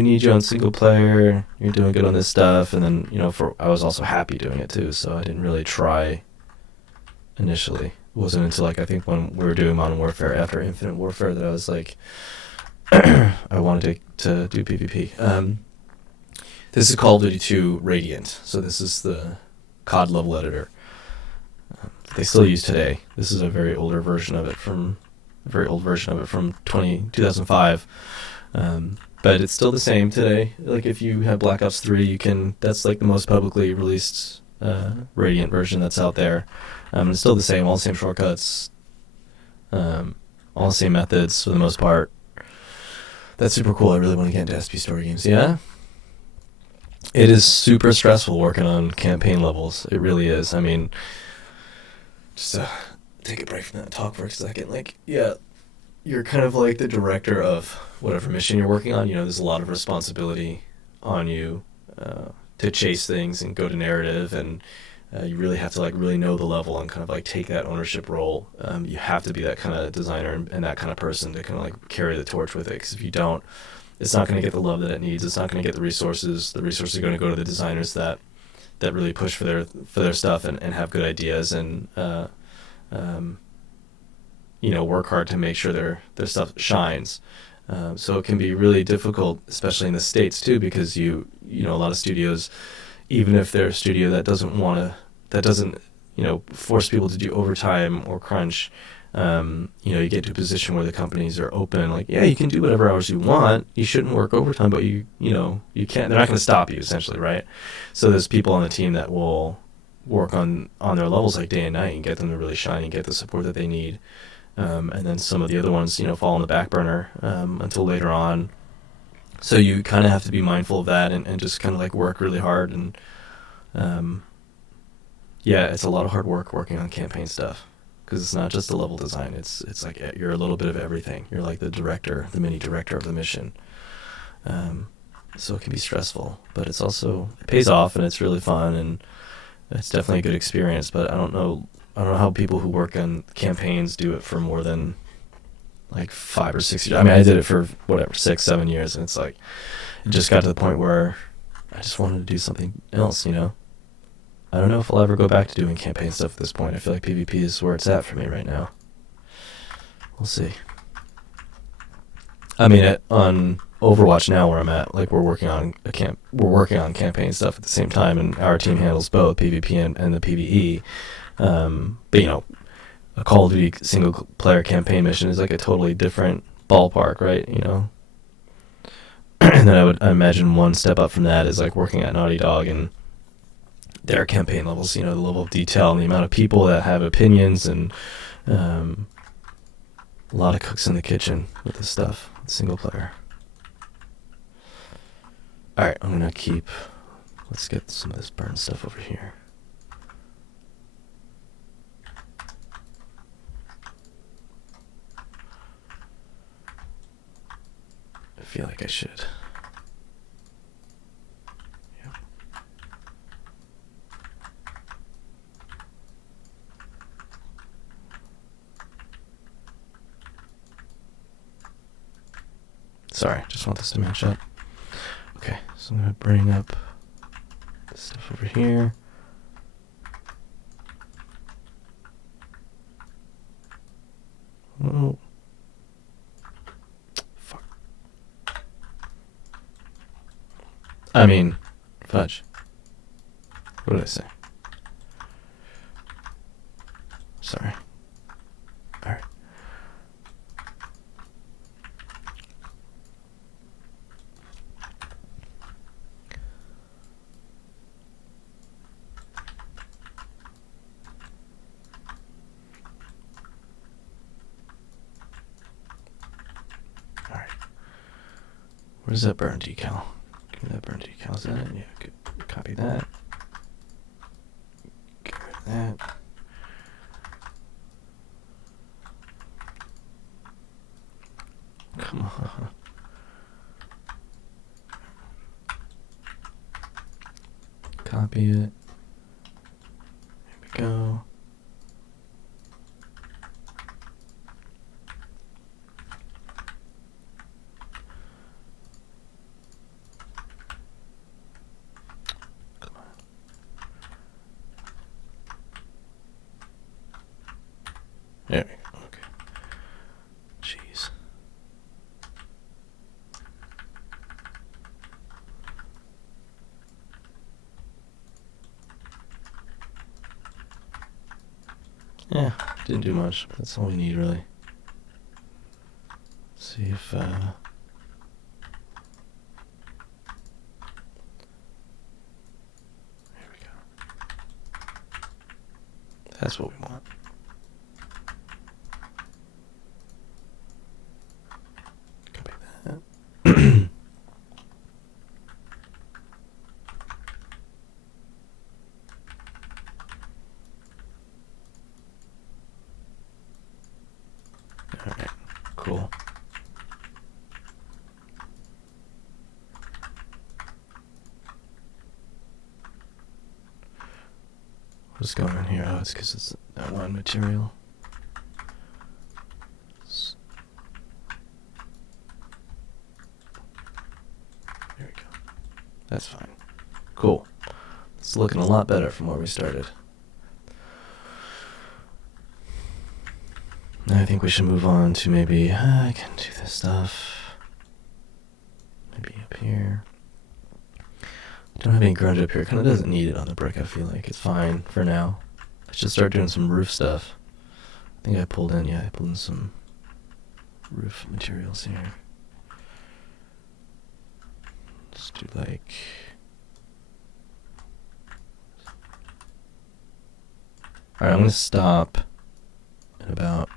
need you on single player, you're doing good on this stuff. And then, I was also happy doing it too, so I didn't really try initially. It wasn't until like, I think when we were doing Modern Warfare after Infinite Warfare that I was like, I wanted to do PvP. This is Call of Duty 2 Radiant, so this is the COD level editor. They still use today. This is a very old version of it from 2005. But it's still the same today. Like if you have Black Ops 3, that's like the most publicly released Radiant version that's out there. It's still the same, all the same shortcuts, all the same methods for the most part. That's super cool. I really want to get into SP story games. Yeah? It is super stressful working on campaign levels. It really is. I mean, just take a break from that and talk for a second. Like, yeah, you're kind of like the director of whatever mission you're working on. There's a lot of responsibility on you to chase things and go to narrative, and you really have to like really know the level and kind of like take that ownership role. You have to be that kind of designer and that kind of person to kind of like carry the torch with it, because if you don't, it's not going to get the love that it needs. It's not going to get the resources. The resources are going to go to the designers that really push for their stuff and have good ideas and work hard to make sure their stuff shines. So it can be really difficult, especially in the States too, because a lot of studios, even if they're a studio that doesn't force people to do overtime or crunch, you get to a position where the companies are open, like, yeah, you can do whatever hours you want, you shouldn't work overtime, but you can't, they're not going to stop you, essentially, right? So there's people on the team that will work on their levels like day and night and get them to really shine and get the support that they need. And then some of the other ones, fall on the back burner until later on. So you kind of have to be mindful of that and just kind of like work really hard. And it's a lot of hard work working on campaign stuff, because it's not just the level design. It's like you're a little bit of everything. You're like the mini director of the mission. So it can be stressful, but it pays off, and it's really fun, and it's definitely a good experience. But I don't know how people who work on campaigns do it for more than like 5 or 6 years. I mean, I did it for whatever 6, 7 years, and it's like it just got to the point where I just wanted to do something else. I don't know if I'll ever go back to doing campaign stuff at this point. I feel like PvP is where it's at for me right now. We'll see. I mean, on Overwatch now, where I'm at, like we're working on campaign stuff at the same time, and our team handles both PvP and the PvE. But a Call of Duty single player campaign mission is like a totally different ballpark, right? And then I imagine one step up from that is like working at Naughty Dog and their campaign levels. The level of detail and the amount of people that have opinions, and a lot of cooks in the kitchen with this stuff, single player. Alright, let's get some of this burn stuff over here. I feel like I should. Yep. Sorry, just want this to match up. Okay, so I'm going to bring up this stuff over here. Oh. Fuck. I mean, fudge. What did I say? Sorry. Alright. Where's that burn decal? Give me that burn decal. Is that it? Yeah, good. Copy that. Get rid of that. Come on. Copy it. There we go. There we go. Okay. Jeez. Yeah, didn't do much. That's all we need, really. Let's see if there we go. That's what we want. Alright, cool. What's going on here? Oh, it's because it's that one material. There we go. That's fine. Cool. It's looking a lot better from where we started. I think we should move on to maybe, I can do this stuff. Maybe up here. I don't have any grunge up here. Kind of doesn't need it on the brick, I feel like. It's fine for now. I should start doing some roof stuff. I think I pulled in some roof materials here. Let's do like... Alright, I'm going to stop in about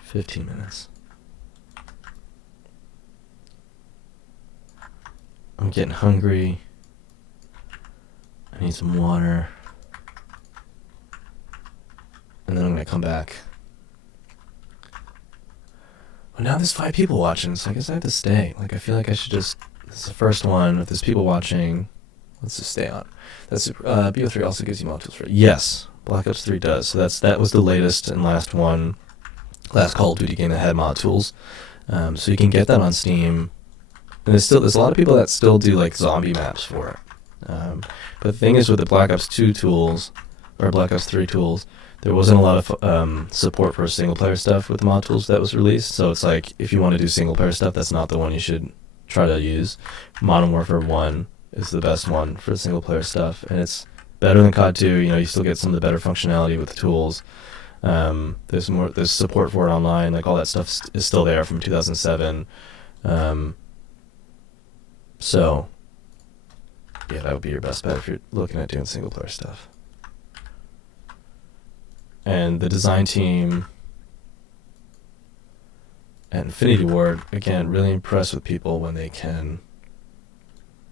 15 minutes. I'm getting hungry. I need some water. And then I'm going to come back. Well, now there's 5 people watching, so I guess I have to stay. Like, I feel like I should just... This is the first one. If there's people watching, let's just stay on. That's BO3 also gives you mod tools for it. Yes, Black Ops 3 does. So that was the latest and last one. last Call of Duty game that had mod tools. So you can get that on Steam. And there's a lot of people that still do like zombie maps for it. But the thing is with the Black Ops 2 tools, or Black Ops 3 tools, there wasn't a lot of support for single player stuff with the mod tools that was released. So it's like, if you want to do single player stuff, that's not the one you should try to use. Modern Warfare 1 is the best one for single player stuff, and it's better than COD 2. You know, you still get some of the better functionality with the tools. There's support for it online, like all that stuff is still there from 2007. So yeah, that would be your best bet if you're looking at doing single player stuff. And the design team at Infinity Ward, again, really impressed with people when they can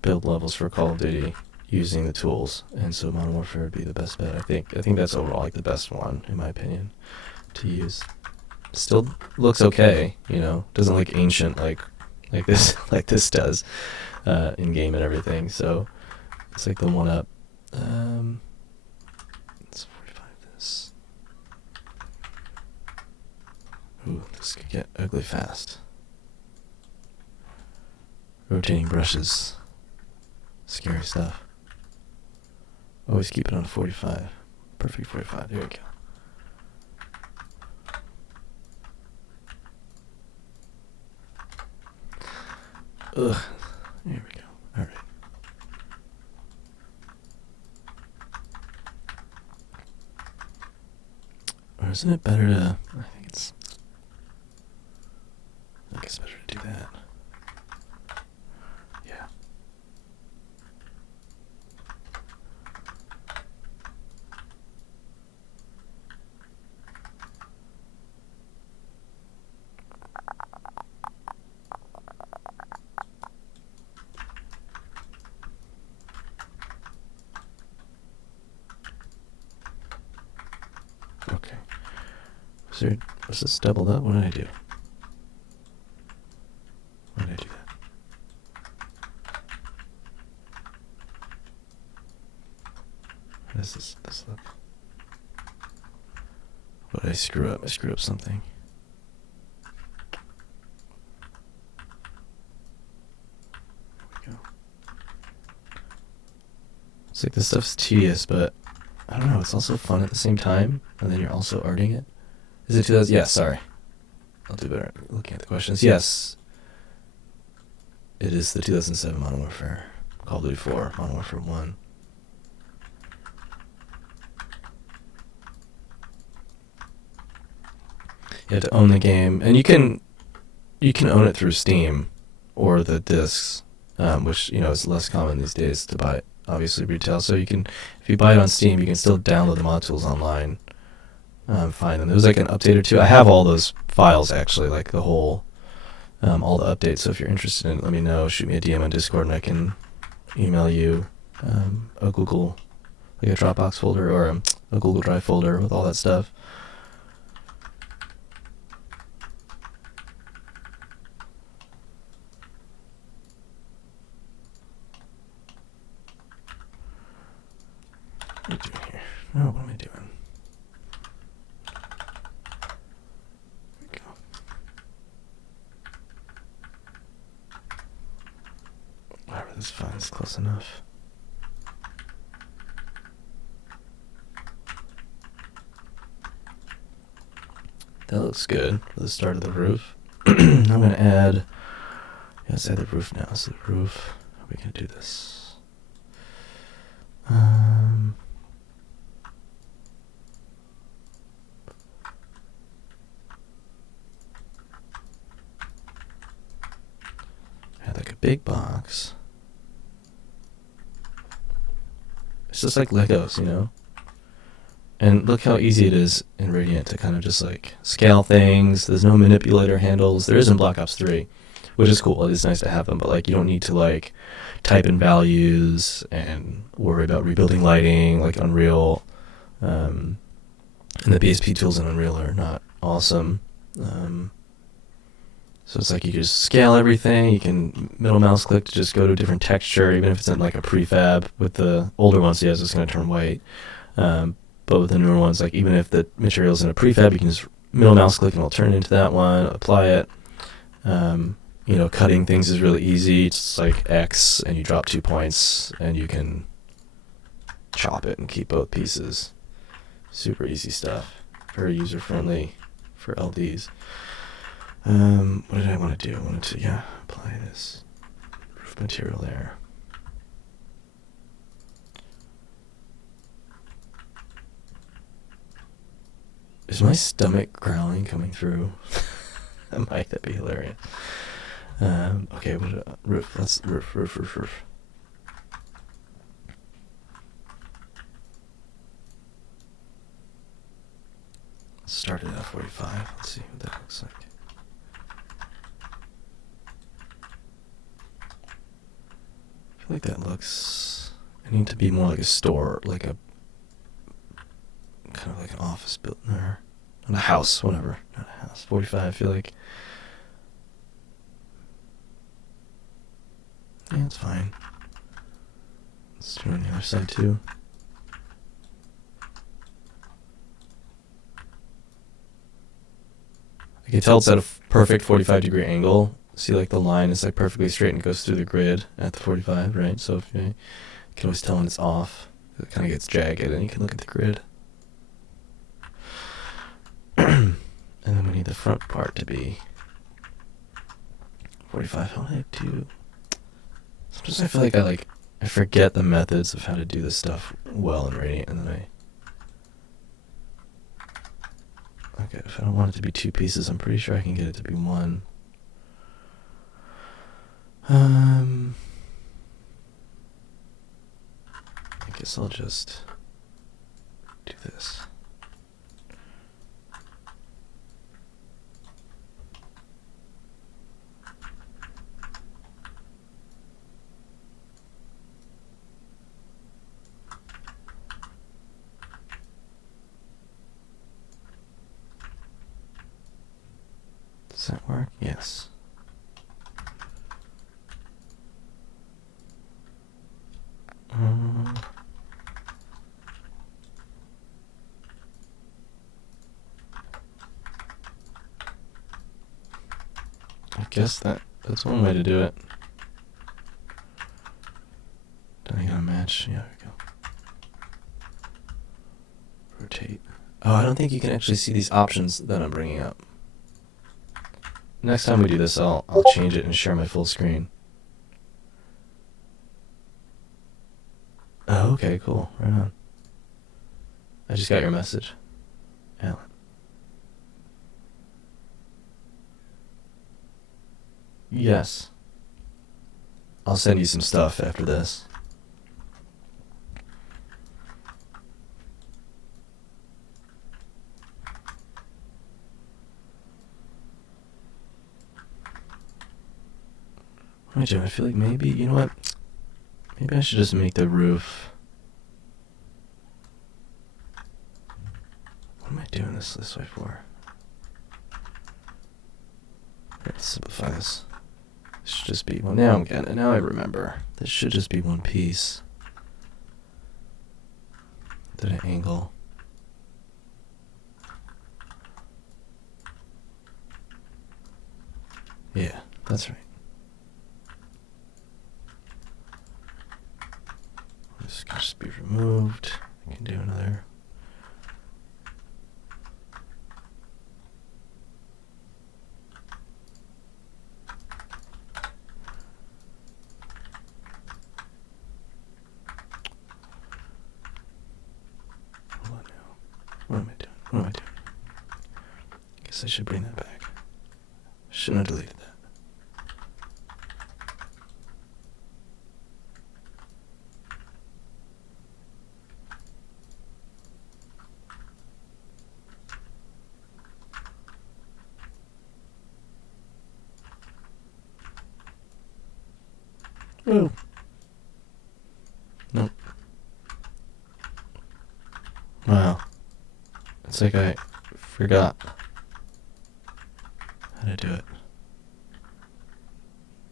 build levels for Call of Duty using the tools. And so Modern Warfare would be the best bet. I think that's overall like the best one, in my opinion, to use. Still looks okay, you know, doesn't look ancient like this does in game and everything. So it's like the one up. Let's 45 this. Ooh, this could get ugly fast. Rotating brushes. Scary stuff. Always keep it on 45. Perfect 45. There we go. Ugh. There we go. Alright. Or isn't it better to... I think it's better to do that. Yeah. Okay. Was this doubled up? What did I do? Why did I do that? What does this look? What did I screw up? I screwed up something. There we go. It's like this stuff's tedious, but I don't know, it's also fun at the same time, and then you're also arting it. Is it 2000? Yes, sorry. I'll do better looking at the questions. Yes. It is the 2007 Modern Warfare. Call of Duty 4, Modern Warfare 1. You have to own the game, and you can own it through Steam or the discs, which, you know, is less common these days to buy it, obviously retail. So you can, if you buy it on Steam, you can still download the mod tools online, find them. There's like an update or two. I have all those files actually, like the whole, all the updates. So if you're interested in it, let me know. Shoot me a DM on Discord, and I can email you a Google, like a Dropbox folder or a Google Drive folder with all that stuff. What am I doing here? Oh, what am I doing? There we go. Whatever, this is fine. It's close enough. That looks good for the start of the roof. I'm going to add... let's add the roof now. So the roof... How are we going to do this? Add like a big box. It's just like Legos, you know? And look how easy it is in Radiant to kind of just like scale things. There's no manipulator handles. There is in Black Ops 3, which is cool. It is nice to have them, but like you don't need to like type in values and worry about rebuilding lighting like Unreal. And the BSP tools in Unreal are not awesome. So it's like you just scale everything. You can middle mouse click to just go to a different texture, even if it's in like a prefab. With the older ones, yeah, it's just going to turn white. But with the newer ones, like even if the material's in a prefab, you can just middle mouse click and it'll turn into that one, apply it. Cutting things is really easy. It's like X and you drop 2 points and you can chop it and keep both pieces. Super easy stuff. Very user friendly for LDs. What did I want to do? I wanted to, apply this roof material there. Is my stomach growling coming through? That'd be hilarious. Okay, roof. Let's roof. Started at 45. Let's see what that looks like. I feel like that looks. I need to be more like a store, like a kind of like an office building, or not a house, whatever. Not a house. 45. I feel like. Yeah, it's fine. Let's do it on the other side too. I can tell it's at a perfect 45-degree angle. See, like the line is like perfectly straight and goes through the grid at the 45, right? So if you can always tell when it's off. It kind of gets jagged, and you can look at the grid. And then we need the front part to be 45. How do I do? Sometimes I feel like I forget the methods of how to do this stuff well in Radiant, and then okay, if I don't want it to be 2 pieces, I'm pretty sure I can get it to be 1. I guess I'll just do this. Does that work? Yes. I guess that's one way to do it. Then I gotta match. Yeah, there we go. Rotate. Oh, I don't think you can actually see these options that I'm bringing up. Next time we do this, I'll change it and share my full screen. Oh, okay, cool. Right on. I just got your message, Alan. Yes. I'll send you some stuff after this. What am I doing? I feel like maybe, you know what? Maybe I should just make the roof. What am I doing this way for? Let's simplify this. This should just be, well, now I'm getting it. Now I remember. This should just be 1 piece. At an angle. Yeah, that's right. This can just be removed. I can do another. Hold on now. What am I doing? I guess I should bring that back. Shouldn't have deleted that. Oh. Nope. Wow. It's like I forgot how to do it.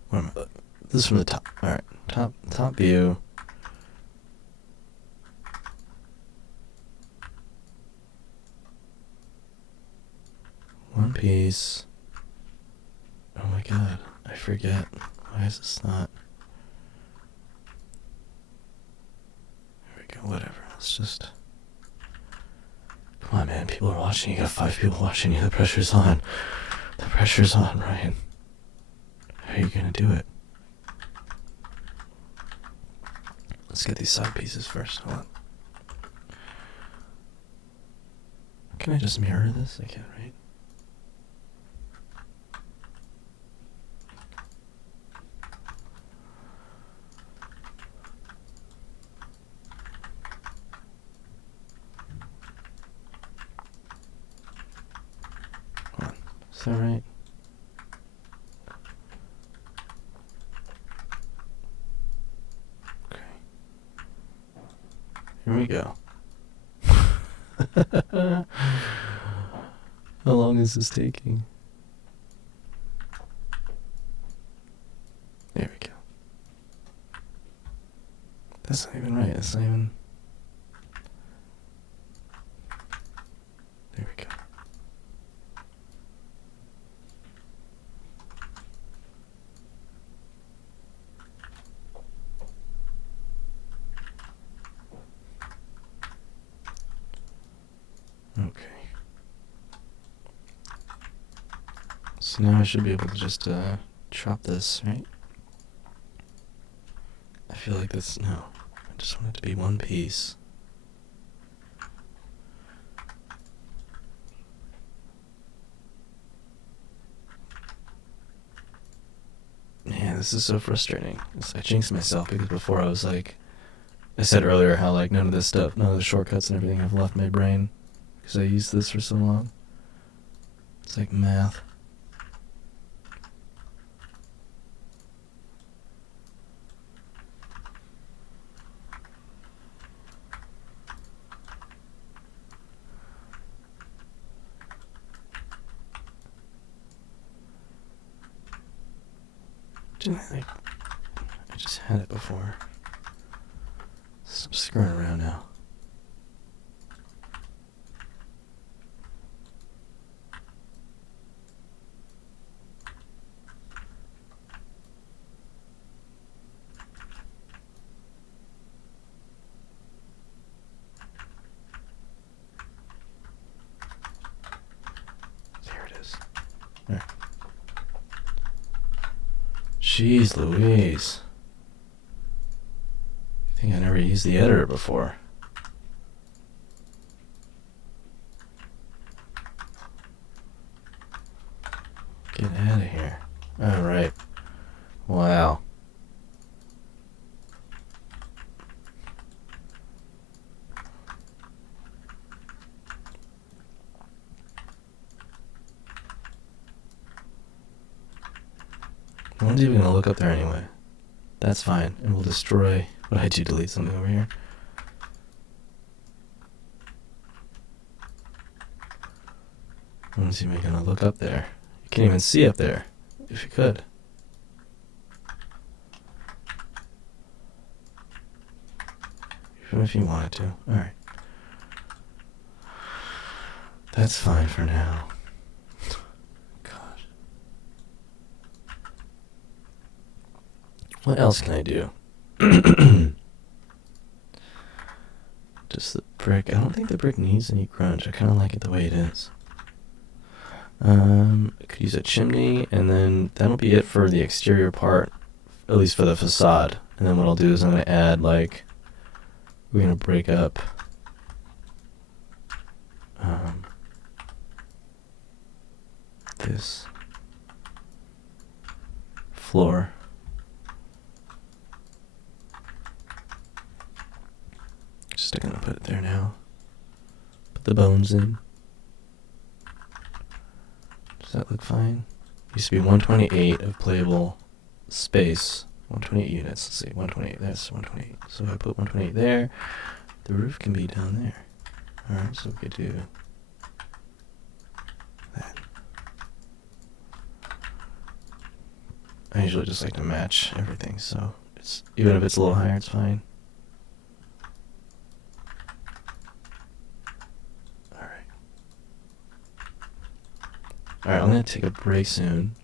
Where am I? This is from the top. Alright. Top view. piece. Oh my god, I forget. Why is this not? There we go, whatever. Let's just... Come on, man, people are watching. You got 5 people watching you. The pressure's on. The pressure's on, Ryan. How are you gonna do it? Let's get these side pieces first. Hold on. Can I just mirror this? I can, right? Hold on. Is that right? Okay. Here we go. How long is this taking? There we go. That's not even right. That's not even... There we go. Okay. So now I should be able to just chop this, right? I feel like this... No. I just want it to be one piece. Man, this is so frustrating. I jinxed myself because before I was like... I said earlier how like none of this stuff, none of the shortcuts and everything have left my brain. Because I used this for so long. It's like math. Didn't I, like... I just had it before. So I'm screwing around now. There it is. There. Jeez Louise. I think I never used the editor before. Get out of here. Alright. Wow. No one's even gonna look up there anyway. That's fine, and we'll destroy... What I do delete something over here? No one's even gonna look up there. You can't even see up there, if you could. Even if you wanted to. Alright. That's fine for now. What else can I do? Just the brick. I don't think the brick needs any grunge. I kind of like it the way it is. I could use a chimney, and then that'll be it for the exterior part, at least for the facade. And then what I'll do is I'm going to add, like, we're going to break up this floor. Just gonna put it there now. Put the bones in. Does that look fine? Used to be 128 of playable space. 128 units. Let's see, 128. That's 128. So if I put 128 there, the roof can be down there. Alright, so we could do that. I usually just like to match everything, so it's even if it's a little higher, it's fine. Alright, I'm going to take a break soon.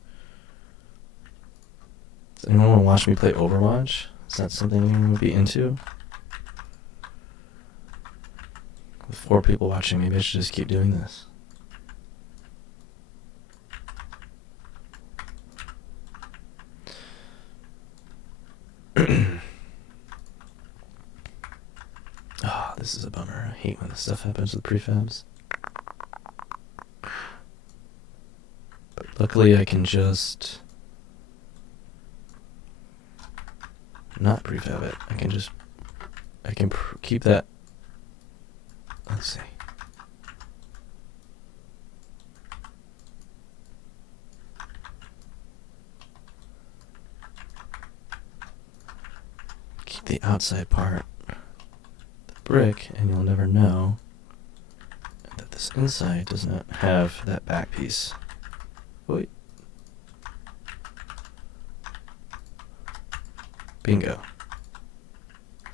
Does anyone want to watch me play Overwatch? Is that something anyone would be into? With 4 people watching, maybe I should just keep doing this. Oh, this is a bummer. I hate when this stuff happens with prefabs. But luckily I can just not prefab it. I can keep that. Let's see. Keep the outside part, the brick, and you'll never know that this inside does not have that back piece. Wait. Bingo.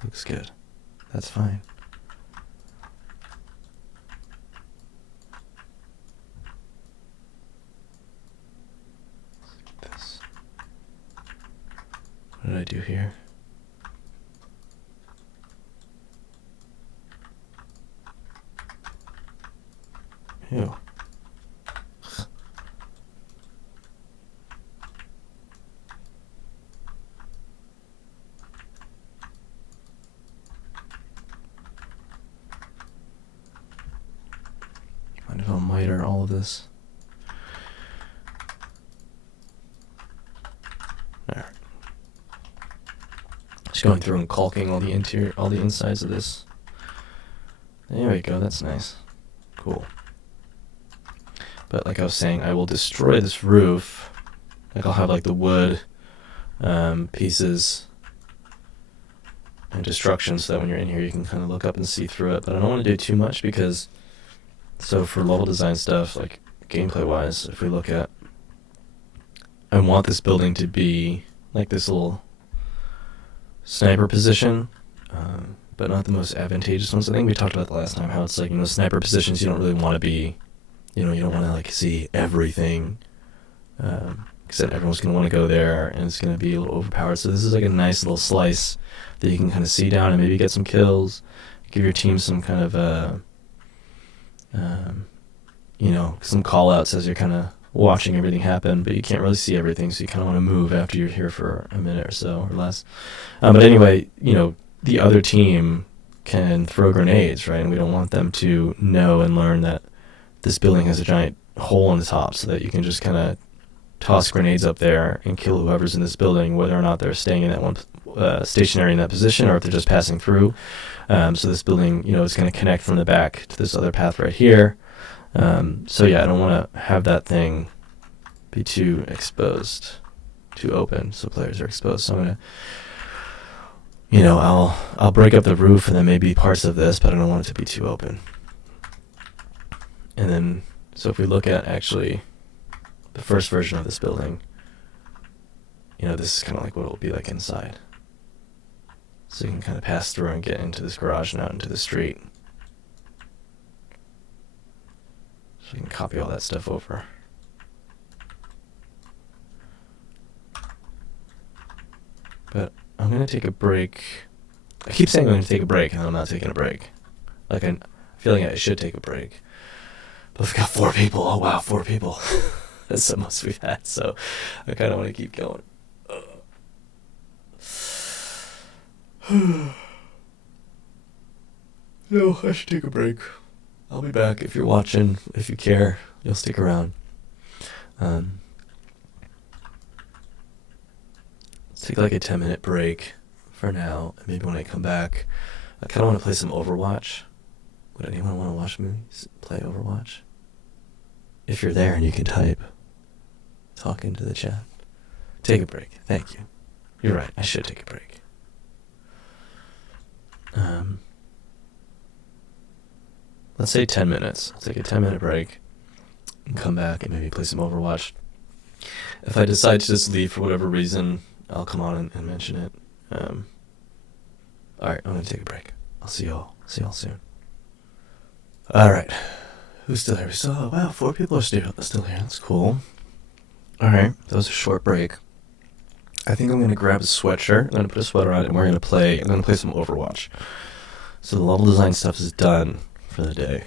Looks good. That's fine. This. What did I do here? Ew. Mind if I'll miter all of this? Alright. Just going through and caulking all the insides of this. There we go, that's nice. Cool. But like I was saying, I will destroy this roof. Like I'll have like the wood pieces and destruction so that when you're in here you can kind of look up and see through it. But I don't want to do too much because, so for level design stuff, like gameplay wise, if we look at, I want this building to be like this little sniper position, but not the most advantageous ones. I think we talked about the last time how it's like, sniper positions you don't really want to be, you don't want to like see everything, because then everyone's going to want to go there and it's going to be a little overpowered. So this is like a nice little slice that you can kind of see down and maybe get some kills, give your team some kind of some call outs as you're kind of watching everything happen, but you can't really see everything, so you kind of want to move after you're here for a minute or so or less. But anyway, the other team can throw grenades, right? And we don't want them to know and learn that this building has a giant hole in the top, so that you can just kind of toss grenades up there and kill whoever's in this building, whether or not they're staying in that one stationary in that position or if they're just passing through. So this building, is going to connect from the back to this other path right here. So yeah, I don't want to have that thing be too exposed, too open, so players are exposed. So I'm gonna, I'll break up the roof and then maybe parts of this, but I don't want it to be too open. And then, so if we look at actually the first version of this building, this is kind of like what it will be like inside. So you can kind of pass through and get into this garage and out into the street. So you can copy all that stuff over. But I'm going to take a break. I keep saying I'm going to take a break, and I'm not taking a break. Like, I feel like I should take a break. But we've got 4 people. Oh, wow, 4 people. That's the most we've had, so I kind of want to keep going. No, I should take a break. I'll be back. If you're watching, if you care, you'll stick around. Let's take like a 10-minute break for now. And maybe when I come back, I kind of want to play some Overwatch. Would anyone want to watch me play Overwatch? If you're there and you can type, talk into the chat. Take a break. Thank you. You're right. I should take a break. Let's say 10 minutes. I'll take a 10-minute break and come back and maybe play some Overwatch. If I decide to just leave for whatever reason, I'll come on and mention it. Alright, I'm going to take a break. I'll see y'all soon. Alright. Who's still here? Wow, 4 people are still here. That's cool. Alright, that was a short break. I think I'm going to grab a sweatshirt. I'm going to put a sweater on, and I'm going to play some Overwatch. So the level design stuff is done for the day.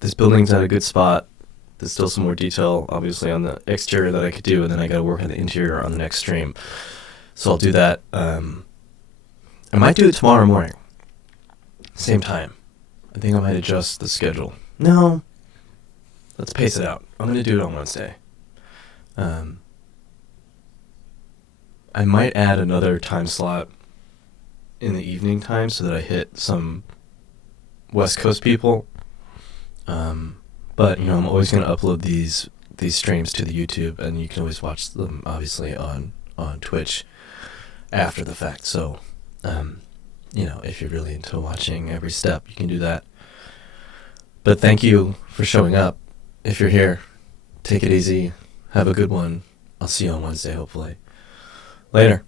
This building's at a good spot. There's still some more detail, obviously, on the exterior that I could do, and then I got to work on the interior on the next stream. So I'll do that. I might do it tomorrow morning. Same time. I think I might adjust the schedule. No. Let's pace it out. I'm going to do it on Wednesday. I might add another time slot in the evening time so that I hit some West Coast people. But, I'm always going to upload these streams to the YouTube, and you can always watch them, obviously, on Twitch after the fact. So, if you're really into watching every step, you can do that. But thank you for showing up. If you're here, take it easy. Have a good one. I'll see you on Wednesday, hopefully. Later.